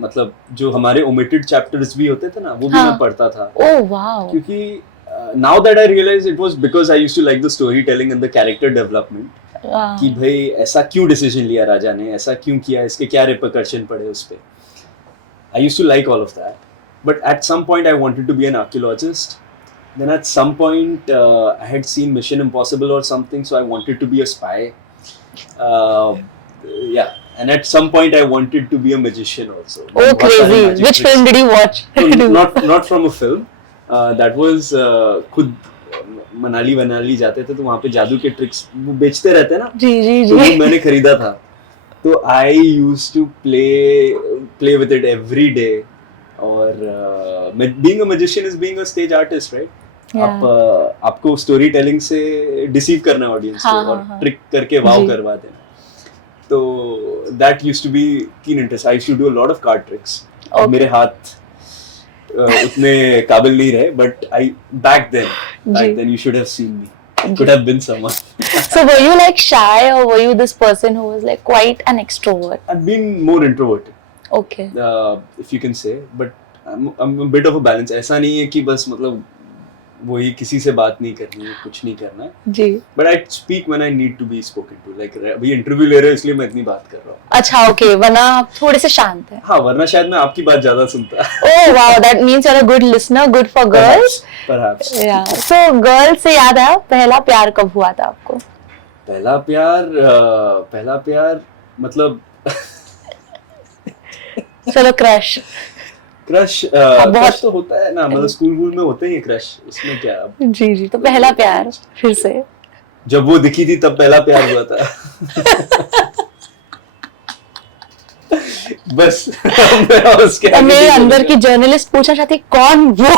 मतलब जो हमारे ओमिटेड चैप्टर्स भी होते थे ना, वो भी मैं पढ़ता था. Oh wow. क्योंकि now that I realise it was because I used to like the story telling and the character development. कि भाई ऐसा क्यों डिसीजन लिया राजा ने, ऐसा क्यों किया, इसके क्या रिपरकशन पड़े उस पे. I used to like all of that. But at some point I wanted to be an archaeologist. Then at some point I had seen Mission Impossible or something, so I wanted to be a spy. Yeah, and at some point I wanted to be a magician also. Oh crazy! Which film did you watch? Not from a film. That was खुद मनाली जाते थे, तो वहाँ पे जादू के tricks वो बेचते रहते हैं ना. जी जी जी. तो वो मैंने खरीदा था. तो I used to play with it every day. और being a magician is being a stage artist, right? आपको स्टोरी टेलिंग से डिसीव करना ऑडियंस को और ट्रिक करके वाव करवा देना. तो that used to be keen interest. I used to do a lot of card tricks. मेरे हाथ उतने काबिल नहीं रहे, but I back then you should have seen me. Could have been someone. So were you like shy, or were you this person who was like quite an extrovert? I've been more introverted. Okay. If you can say, but I'm a bit of a balance. ऐसा नहीं है कि बस मतलब वही किसी से बात नहीं करनी है, कुछ नहीं करना है जी। But I speak when I need to be spoken to, like अभी इंटरव्यू ले रहे हो इसलिए मैं इतनी बात कर रहा हूँ। अच्छा ओके, वरना आप थोड़े से शांत हैं। हाँ, वरना शायद मैं आपकी बात ज्यादा सुनता। Oh wow, that means you are a good listener, good for girls. Perhaps. Yeah so girls से याद आया, पहला प्यार कब हुआ था आपको? पहला प्यार मतलब चलो क्रश। क्रश बहुत क्रश तो होता है ना, मतलब स्कूल में होते हैं क्रश, उसमें क्या अब। जी जी, तो पहला प्यार फिर से जब वो दिखी थी तब पहला प्यार हुआ था। बस उसके आगे मेरे नहीं अंदर बोलूंगा। की जर्नलिस्ट पूछना चाहती कौन वो,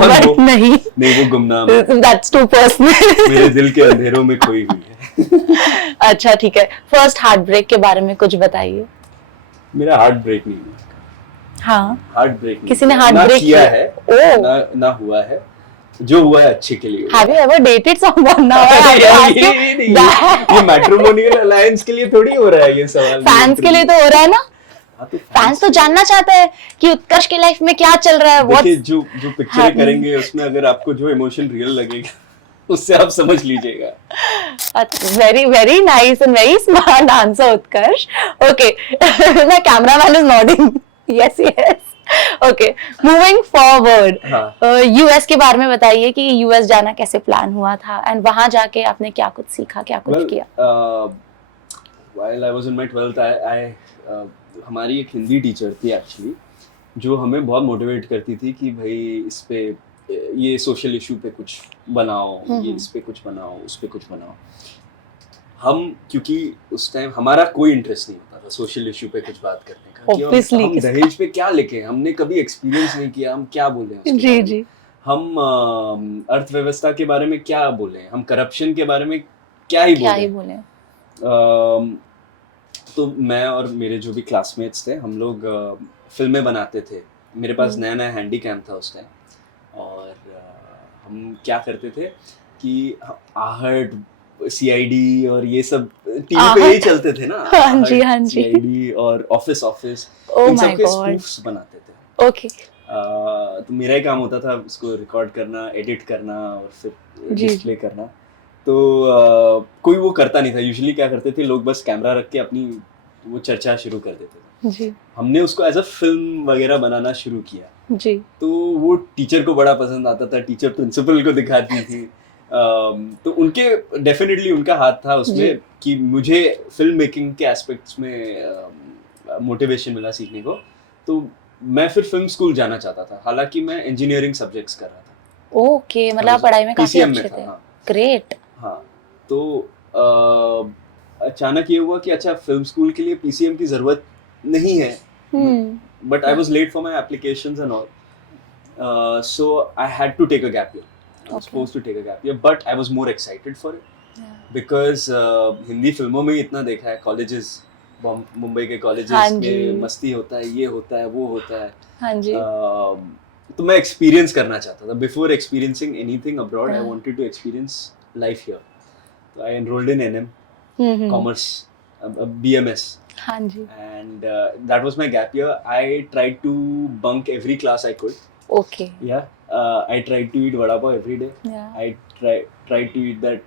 बट वो? नहीं नहीं, वो गुमनाम है, दैट्स टू पर्सनल। मेरे दिल के अंधेरों में खोई हुई है। अच्छा ठीक है, फर्स्ट हार्ट ब्रेक के बारे में कुछ बताइए। मेरा हार्ट ब्रेक नहीं हुआ। हाँ, हार्ट ब्रेक नहीं किसी ने हुआ। हार्ट ना ब्रेक किया है, ओह, ना हुआ है, जो हुआ है अच्छे के लिए हुआ हैव है। You ever dated someone? Now I have to ask you. ये मैट्रिमोनियल अलायंस के लिए थोड़ी हो रहा है ये सवाल। फैंस के लिए तो हो रहा है ना, हाँ, तो फैंस तो जानना चाहते हैं कि उत्कर्ष की लाइफ में क्या चल रहा है। देखिए, जो पिक्चरें happening? करेंगे उसमें अगर आपको जो इमोशन रियल लगेगा उससे आप समझ लीजिएगा। Very very nice and very smart answer Utkarsh. Okay, my cameraman is nodding yes yes. Okay, moving forward, US के बारे में बताइए कि यूएस जाना कैसे प्लान हुआ था एंड वहां जाके आपने क्या कुछ सीखा, क्या कुछ किया? While I was in my 12th आई हमारी एक हिंदी टीचर थी एक्चुअली, जो हमें बहुत मोटिवेट करती थी कि भाई इस पे, ये सोशल इशू पे कुछ बनाओ, ये इस पे कुछ बनाओ, उस पे कुछ बनाओ। हम क्योंकि उस टाइम हमारा कोई इंटरेस्ट नहीं होता था सोशल इशू पे कुछ बात करने का, कि हम दहेज पे क्या लिखें, हमने कभी एक्सपीरियंस नहीं किया, हम क्या बोलें उसके जी बारे में? जी, हम अर्थव्यवस्था के बारे में क्या बोलें, हम करप्शन के बारे में क्या ही बोलें। तो मैं और मेरे जो भी क्लासमेट्स थे, हम लोग फिल्में बनाते थे। मेरे पास नया नया हैंडी कैम था उस टाइम, और हम क्या करते थे कि आहट, सीआईडी और ये सब टीवी पे यही चलते थे ना। हाँ जी हाँ जी, सीआईडी और ऑफिस Oh इन my सब के God. स्पूफ्स बनाते थे। ओके, तो मेरा ही काम होता था उसको रिकॉर्ड करना, एडिट करना और फिर जी डिस्प्ले करना। तो कोई वो करता नहीं था। यूजुअली क्या करते थे लोग, बस कैमरा रख के अपनी वो चर्चा शुरू कर देते थे। जी हमने उसको एज अ फिल्म वगैरह बनाना शुरू किया। जी, तो वो टीचर को बड़ा पसंद आता था, टीचर प्रिंसिपल को दिखाती थी। तो उनके डेफिनेटली उनका हाथ था उसमें कि मुझे फिल्म मेकिंग के एस्पेक्ट्स में मोटिवेशन मिला सीखने को। तो मैं फिर फिल्म स्कूल जाना चाहता था, हालांकि मैं इंजीनियरिंग सब्जेक्ट्स कर रहा था। ओके, मतलब पढ़ाई में काफी अच्छे थे। हाँ। ग्रेट। हाँ, तो अचानक ये हुआ कि अच्छा, फिल्म स्कूल के लिए पीसीएम की जरूरत नहीं है, but I was late for my applications and all, so I had to take a gap year. I was supposed to take a gap year, but I was more excited for it because Hindi फिल्मों में इतना देखा है, colleges, Mumbai के colleges में मस्ती होता है, ये होता है, वो होता है। हाँ जी। तो मैं एक्सपीरियंस करना चाहता था। Before experiencing anything abroad, I wanted to experience life here. तो I enrolled in NM commerce, BMS. हाँ जी। And that was my gap year. I tried to bunk every class I could. Okay. Yeah. I tried to eat vada pav every day. Yeah. I tried to eat that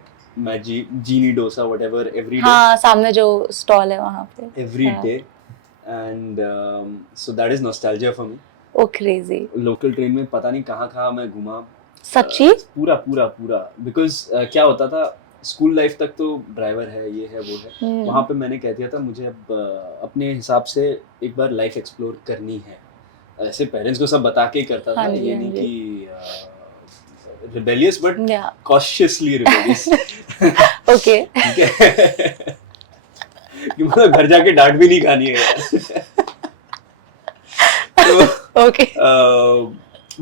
genie dosa, whatever, every day. हाँ, सामने जो stall है वहाँ पे। Every day. And so that is nostalgia for me. Oh crazy. Local train में पता नहीं कहाँ मैं घूमा। सच्ची? पूरा। Because क्या होता था, स्कूल लाइफ तक तो ड्राइवर है, ये है, वो है। वहाँ पे मैंने कह दिया था मुझे अब अपने हिसाब से एक बार लाइफ एक्सप्लोर करनी है। ऐसे पेरेंट्स को सब बता के करता था, ये नहीं कि rebellious, but cautiously rebellious. Okay. कि मतलब घर जाके डांट भी नहीं खानी है। ओके।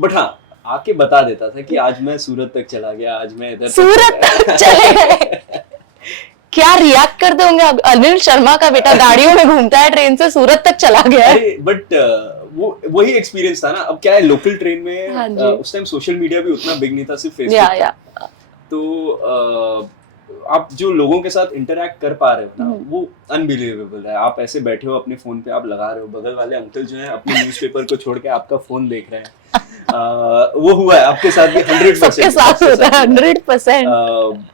बट हाँ, आके बता देता था कि आज मैं सूरत तक चला गया, आज मैं इधर सूरत तक चले गए। क्या रिएक्ट करते होंगे अब? अनिल शर्मा का बेटा गाड़ियों में घूमता है, ट्रेन से सूरत तक चला गया है। बट वो वही एक्सपीरियंस था ना। अब क्या है, लोकल ट्रेन में उस टाइम सोशल मीडिया भी उतना बिग नहीं था, सिर्फ फेसबुक था। तो आप जो लोगों के साथ इंटरेक्ट कर पा रहे हो ना, वो अनबिलीवेबल है। आप ऐसे बैठे हो अपने फोन पे, आप लगा रहे हो, बगल वाले अंकल जो है अपने न्यूज़पेपर को छोड़ के आपका फोन देख रहे हैं। वो हुआ है आपके साथ भी 100%। सबके साथ होता है 100%।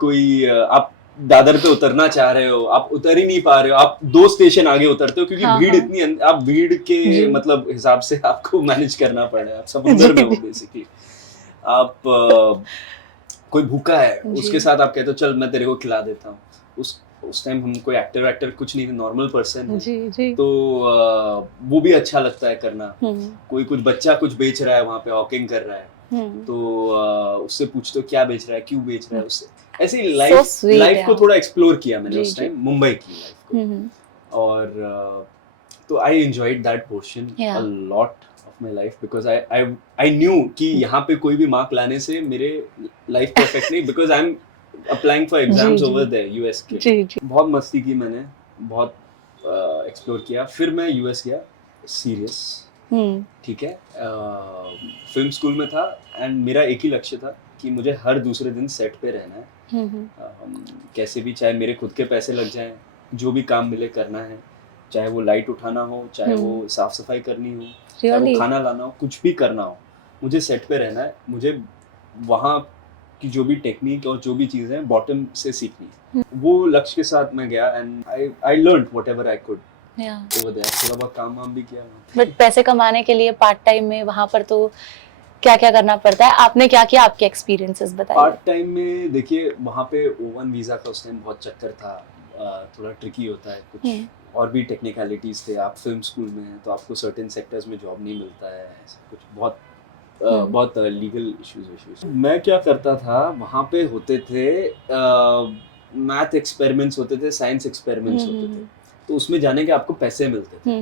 कोई आप दादर पे उतरना चाह रहे हो, आप उतर ही नहीं पा रहे हो, आप 2 स्टेशन आगे उतरते हो क्योंकि हाँ, भीड़ हाँ। इतनी आप भीड़ के जी। मतलब हिसाब से आपको मैनेज करना पड़ रहा है। आप समुंदर में हो बेसिकली। आप कोई भूखा है, उसके साथ आप कहते हो चल मैं तेरे को खिला देता हूँ। उस टाइम हम कोई एक्टर कुछ नहीं, नॉर्मल पर्सन है। जी। तो वो भी अच्छा लगता है करना। कोई कुछ बच्चा कुछ बेच रहा है वहाँ पे, हॉकिंग कर रहा है, तो उससे पूछते हो क्या बेच रहा है, क्यों बेच रहा है, उससे ऐसे ही लाइफ को थोड़ा एक्सप्लोर किया मैंने उस टाइम, मुंबई की लाइफ को। और तो I enjoyed that portion a lot of my life because I knew कि यहाँ पे कोई भी मार्क लाने से मेरे लाइफ को अफेक्ट नहीं, because I am applying for exams over there US के। जी। बहुत मस्ती की मैंने, बहुत एक्सप्लोर किया। फिर मैं यूएस गया सीरियस, ठीक है। फिल्म स्कूल में था एंड मेरा एक ही लक्ष्य था कि मुझे हर दूसरे दिन सेट पे रहना है। कैसे भी, चाहे मेरे खुद के पैसे लग जाएं, जो भी काम मिले करना है, चाहे वो लाइट उठाना हो, चाहे वो साफ सफाई करनी हो, चाहे वो खाना लाना हो, कुछ भी करना हो, मुझे सेट पे रहना है। मुझे वहाँ की जो भी टेक्निक और जो भी चीज़ें हैं बॉटम से सीखनी है। वो लक्ष्य के साथ मैं गया and I learned whatever I could over there. थोड़ा बहुत काम वाम भी किया। बट पैसे कमाने के लिए पार्ट टाइम में वहाँ पर तो क्या क्या करना पड़ता है? आपने क्या किया, आपके एक्सपीरियंसेस बताइए। पार्ट टाइम में देखिए वहाँ पे O1 वीज़ा का उस टाइम बहुत चक्कर था। थोड़ा ट्रिकी होता है कुछ, और भी टेक्निकलिटीज थे। आप फिल्म स्कूल में हैं तो आपको सर्टेन सेक्टर्स में जॉब नहीं मिलता है, ऐसा कुछ बहुत लीगल इश्यूज। मैं क्या करता था, वहाँ पे होते थे मैथ एक्सपेरिमेंट्स होते थे, साइंस एक्सपेरिमेंट्स होते थे, तो उसमें जाने के आपको पैसे मिलते थे,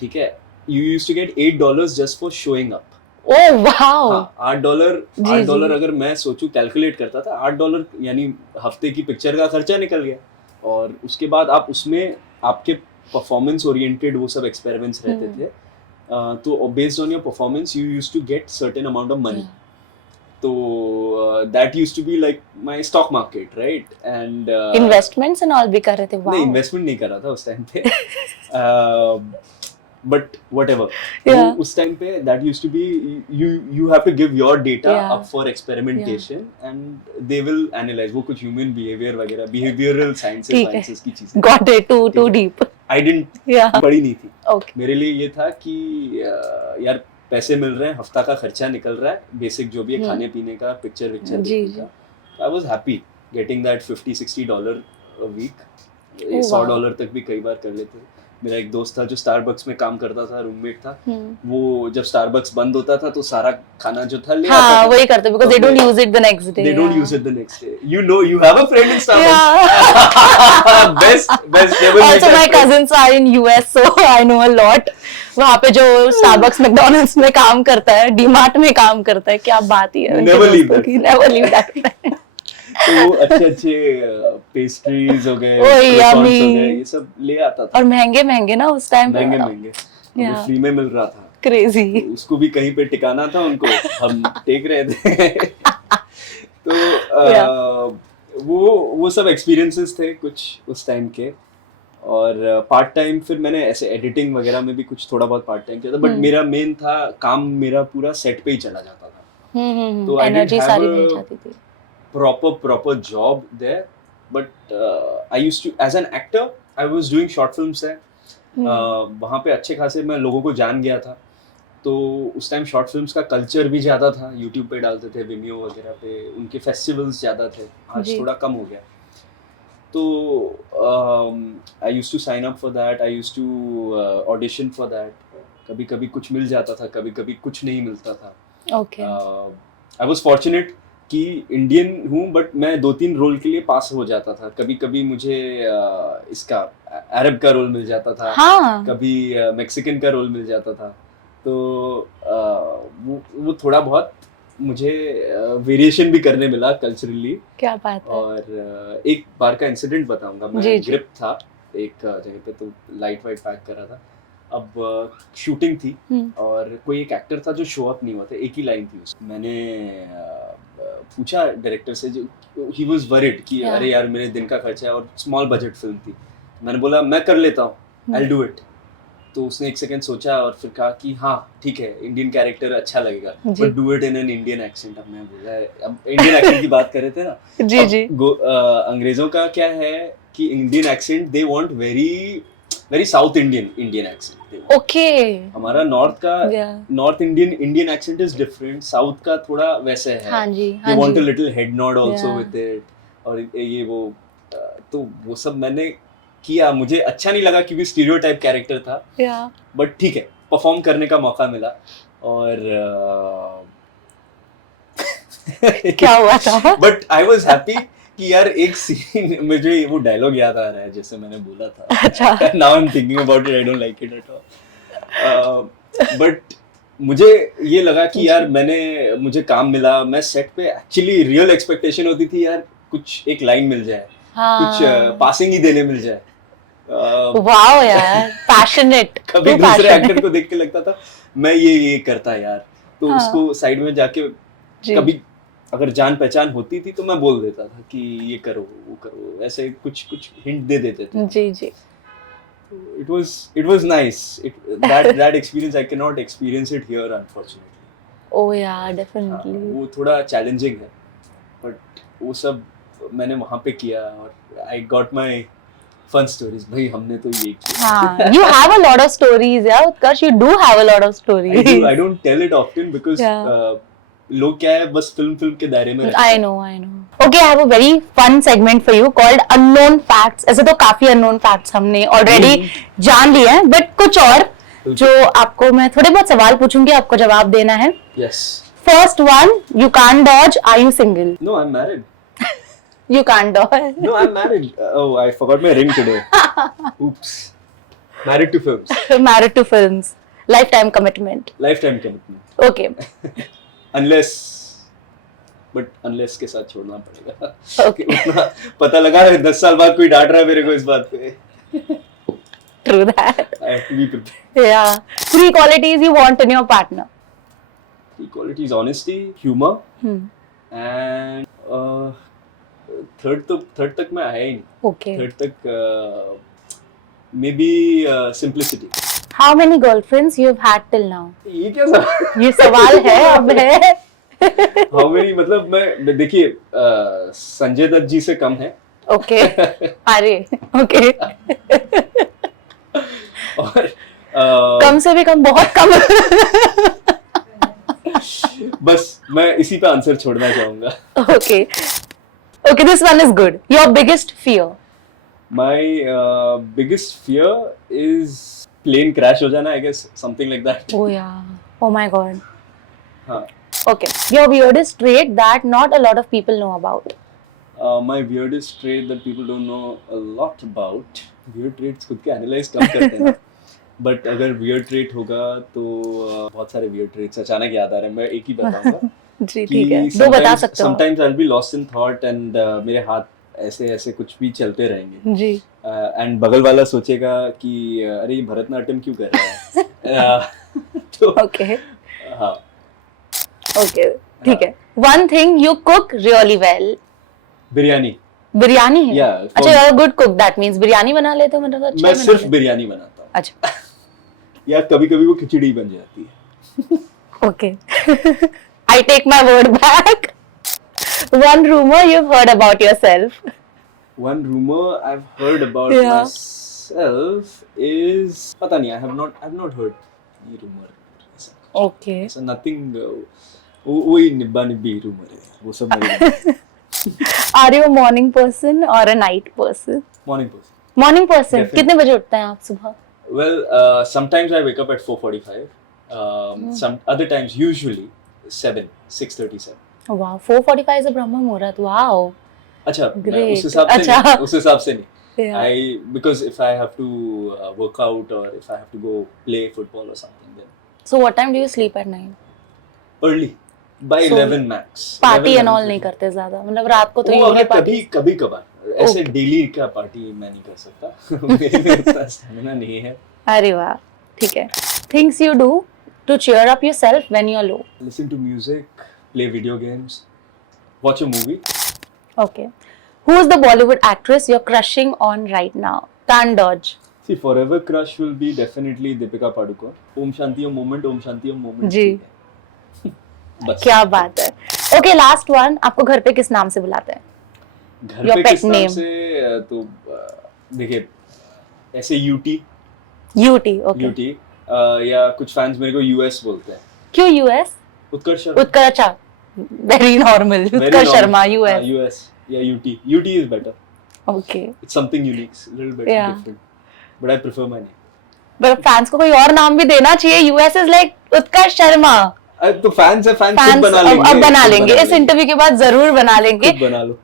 ठीक है। You used to get $8 just for showing up. Oh wow. हाँ, $8 अगर मैं सोचूं, कैलकुलेट करता था, $8 यानी हफ्ते की पिक्चर का खर्चा निकल गया। और उसके बाद आप उसमें आपके परफॉर्मेंस ओरिएंटेड वो सब एक्सपेरिमेंट्स रहते थे। तो based on your performance you used to get certain amount of money. तो that used to be like my stock market, right. And investments and all भी कर रहे थे? वाओ। नहीं, इन्वेस्टमेंट नहीं कर रहा था उस टाइम पे। बट whatever, उस टाइम पे that used to be, you have to give your data up for experimentation and they will analyze। वो कुछ human behavior वगैरह, behavioral sciences की चीजें। Got it, too deep। I didn't, पढ़ी नहीं थी। Okay। मेरे लिए ये था कि यार पैसे मिल रहे हैं, हफ्ता का खर्चा निकल रहा है, बेसिक जो भी है, खाने पीने का, पिक्चर देखने का। I was happy getting that $50-60 a week। $100 तक भी कई बार कर लेते थे। मेरा एक दोस्त था जो स्टारबक्स में काम करता था, रूममेट था। वो जब स्टारबक्स बंद होता था तो सारा खाना जो था ले आता था। वही करते, because they don't use it the next day। They don't use it the next day। You know, you have a friend in Starbucks। best Also my cousins are in US, so I know a lot। वहाँ पे जो Starbucks McDonald's में काम करता है, डीमार्ट में काम करता है, क्या बात ही है। Never leave that। Never leave that friend। तो वो अच्छे पेस्ट्रीज हो गए, croissants हो गए, ये सब ले आता था। और महंगे ना उस टाइम पे। महंगे फ्री में मिल रहा था। क्रेजी। तो उसको भी कहीं पे टिकाना था, उनको हम टेक रहे थे। तो वो सब एक्सपीरियंसेस थे कुछ उस टाइम के। और पार्ट टाइम फिर मैंने ऐसे एडिटिंग वगैरह में भी कुछ थोड़ा बहुत पार्ट टाइम किया था, बट मेरा मेन था काम, मेरा पूरा सेट पे ही चला जाता था। तो एनर्जी सारी नहीं जाती थी। proper job there, but I used to, as an actor I was doing short films there। वहाँ पे अच्छे खासे मैं लोगों को जान गया था। तो उस टाइम शॉर्ट फिल्म्स का कल्चर भी ज़्यादा था, यूट्यूब पे डालते थे, विमियो वगैरह पे, उनके फेस्टिवल्स ज़्यादा थे। आज थोड़ा कम हो गया। तो I used to sign up for that, I used to audition for that. कभी कभी कुछ मिल जाता था, कभी कभी कुछ नहीं मिलता था। आई वाज फॉर्चुनेट कि इंडियन हूँ, बट मैं 2-3 रोल के लिए पास हो जाता था। कभी कभी मुझे इसका अरब का रोल मिल जाता था। कभी मैक्सिकन का रोल मिल जाता था। तो वो थोड़ा बहुत मुझे वेरिएशन भी करने मिला कल्चरली। क्या बात है। और एक बार का इंसिडेंट बताऊंगा। मैं ग्रिप था एक जगह पे, तो लाइट वाइट पैक कर रहा था। अब शूटिंग थी और कोई एक एक्टर था जो शो अप नहीं हुआ था, एक ही लाइन थी उसकी। मैंने पूछा डायरेक्टर से, जो ही वाज वरीड कि अरे यार मेरे दिन का खर्चा है और स्मॉल बजट फिल्म थी। मैंने बोला मैं कर लेता हूँ, आई विल डू इट। तो उसने एक सेकंड सोचा और फिर कहा कि हाँ ठीक है, इंडियन कैरेक्टर अच्छा लगेगा, but do it in an Indian accent. अब मैं बोला, अब इंडियन एक्सेंट की बात कर रहे थे ना, जी जी। अंग्रेजों का क्या है कि Indian accent they want very very South Indian accent. Okay. हमारा North Indian accent is different, South का थोड़ा वैसे है। हाँ जी, they want a little head nod also with it, और ये वो तो वो सब मैंने किया। मुझे अच्छा नहीं लगा क्योंकि स्टीरियोटाइप कैरेक्टर था, बट ठीक है, परफॉर्म करने का मौका मिला। और क्या हुआ था? बट आई वाज हैप्पी कि यार एक सीन मुझे वो डायलॉग याद आ रहा है जैसे मैंने बोला था। अच्छा। Now I am thinking about it, I don't like it at all. But मुझे ये लगा कि यार मुझे काम मिला, मैं सेट पे एक्चुअली रियल एक्सपेक्टेशन होती थी यार कुछ एक लाइन मिल जाए, कुछ पासिंग ही देने मिल जाए। वाओ यार, पैशनेट। कभी दूसरे एक्टर को देख के लगता था मैं ये करता यार, तो उसको साइड में जाके कभी अगर जान पहचान होती थी तो मैं बोल देता था कि ये करो वो करो, ऐसे कुछ कुछ हिंट दे देते थे। जी जी। It was nice. That experience I cannot experience it here unfortunately. Oh yeah, definitely. वो थोड़ा चैलेंजिंग है, बट वो सब मैंने वहाँ पे किया और I got my fun stories. भाई हमने तो ये किया। हाँ, you have a lot of stories, yeah, Utkarsh. You do have a lot of stories. I don't tell it often because लोग क्या है बस फिल्म के दायरे में रहते हैं। I know. Okay, I have a very fun segment for you called unknown facts. ऐसे तो काफी unknown facts हमने already जान लिए हैं, but कुछ और जो आपको मैं थोड़े बहुत सवाल पूछूंगी, आपको जवाब देना है। Yes. First one, you can't dodge. Are you single? No, I'm married. You can't dodge. No, I'm married. Oh, I forgot my ring today. Oops. Married to films. Married to films. Lifetime commitment. Lifetime commitment. Okay. unless के साथ छोड़ना पड़ेगा। Okay. उतना पता लगा है 10 साल बाद कोई डांट रहा है मेरे को इस बात पे। True that. I have to be prepared. Yeah. 3 qualities you want in your partner. 3 qualities: honesty, humor, and third तक मैं आया ही नहीं। Okay. Third तक maybe simplicity. How many girlfriends you have had till now? ये क्या सवाल? ये सवाल है अब है। How many मतलब मैं देखिए संजय दत्त जी से कम है। Okay. अरे okay. और कम से भी कम बहुत कम। बस मैं इसी पे आंसर छोड़ना चाहूंगा। Okay. Okay, this one is good. Your biggest fear? My biggest fear is plane crash हो जाना, I guess, something like that. Oh yeah. Oh my god. हाँ. Okay. Your weirdest trait that not a lot of people know about? My weirdest trait that people don't know a lot about. Weird traits खुद के analyze कम करते हैं ना. But अगर weird trait होगा तो बहुत सारे weird traits अचानक याद आ रहे हैं, मैं एक ही बताऊंगा। जी ठीक है, दो बता सकते हो। Sometimes I'll be lost in thought and मेरे हाथ ऐसे कुछ भी चलते रहेंगे जी। एंड बगल वाला सोचेगा कि अरे ये भरतनाट्यम क्यों कर रहा है। तो ओके हाँ ओके ठीक है। One thing you cook really well? Biryani है? अच्छा, you are a good cook, that means biryani बना लेते हो? मतलब अच्छा मैं सिर्फ बिरयानी बनाता हूँ। अच्छा। या कभी-कभी वो खिचड़ी बन जाती है। Okay, I take my word back. One rumor you've heard about yourself? One rumor I've heard about myself is पता नहीं, I've not heard ये rumor। Okay. ऐसा nothing, वही निब्बा निब्बी rumor है, वो सब मेरे। Are you a morning person or a night person? Morning person. Morning person. Definitely. कितने बजे उठते हैं आप सुबह? Well, sometimes I wake up at 4:45. Some other times, usually 6:37. Wow, 4:45 is a Brahma Muhurat. Wow. अच्छा, Great. उस हिसाब से अच्छा. नहीं, उस हिसाब से नहीं। Yeah. Because if I have to work out or if I have to go play football or something, then So what time do you sleep at night? early, by 11 max. Party and all नहीं करते ज़्यादा, मतलब रात को तो usually party. कभी कभार, ऐसे डेली का पार्टी मैं नहीं कर सकता। मेरे में इतना स्टैमिना नहीं है। अरे वाह, ठीक है। Things you do to cheer up yourself when you're low? Listen to music, play video games, watch a movie. Okay. Who is the Bollywood actress you're crushing on right now? Can't dodge. See, forever crush will be definitely Deepika Padukone. Om Shanti Om moment, Om Shanti Om moment. जी. बस. क्या बात है. Okay, last one. आपको घर पे किस नाम से बुलाते हैं? घर Your पे pet किस नाम name. से तो देखिए ऐसे यूटी UT. Okay. यूटी या कुछ फैंस मेरे को यूएस बोलते हैं. क्यों US? उत्कर्ष शर्मा. उत्कर्ष अच्छा. Very normal. Very उत्कर्ष normal. शर्मा US. US या UT. UT is better. Okay. It's something unique, a little bit Yeah. different. But I prefer my name. But fans को कोई और नाम भी देना चाहिए. US is like उत्कर्ष शर्मा. तो फैंस है, फैंस खुद फैंस बना लेंगे. अब बना लेंगे. इस इंटरव्यू के बाद जरूर बना लेंगे. खुद बना लो.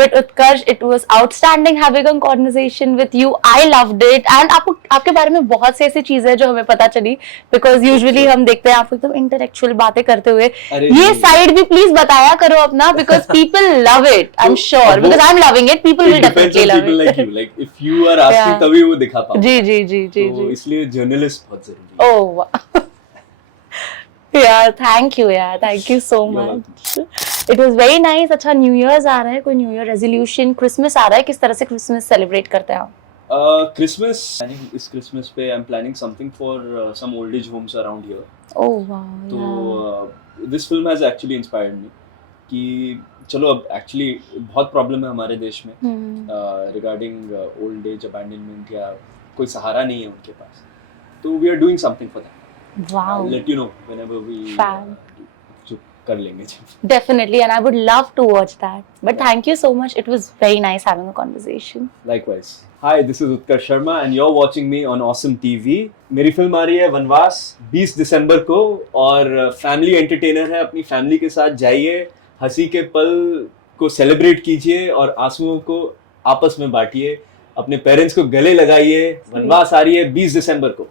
But Utkarsh, it was outstanding having a conversation with you. I loved it. And आपके बारे में बहुत से ऐसी चीजें जो हमें पता चली. Because usually हम देखते हैं आपको एकदम intellectual बातें करते हुए. ये साइड भी प्लीज बताया करो अपना. Because people love it. I'm sure. Because I'm loving it. People will definitely love it. Like you. Like if you are asking तभी वो दिखा पाओ. जी. तो इसलिए जर्नलिस्ट बहुत जरूरी है. Oh wow. Yeah, thank you यार. Thank you so much. It was very nice. अच्छा न्यू ईयर्स आ रहा है. कोई न्यू ईयर रेजोल्यूशन, क्रिसमस आ रहा है. किस तरह से क्रिसमस सेलिब्रेट करते हैं आप? Christmas, इस क्रिसमस पे I'm planning something for some old age homes around here. Oh wow. तो this film has actually inspired me कि चलो अब actually बहुत प्रॉब्लम है हमारे देश में regarding old age abandonment या कोई सहारा नहीं है उनके पास. तो we are doing something for them. Wow. I'll let you know whenever we जो कर लेंगे. Definitely, and I would love to watch that. But thank you so much. It was very nice having a conversation. Likewise. Hi, this is Utkarsh Sharma and you're watching me on Awesome TV. मेरी film आ रही है वनवास 20 दिसंबर को और family entertainer है. अपनी family के साथ जाइए, हंसी के पल को सेलिब्रेट कीजिए और आंसुओं को आपस में बांटिए. अपने पेरेंट्स को गले लगाइए. वनवास आ रही है 20 दिसंबर को.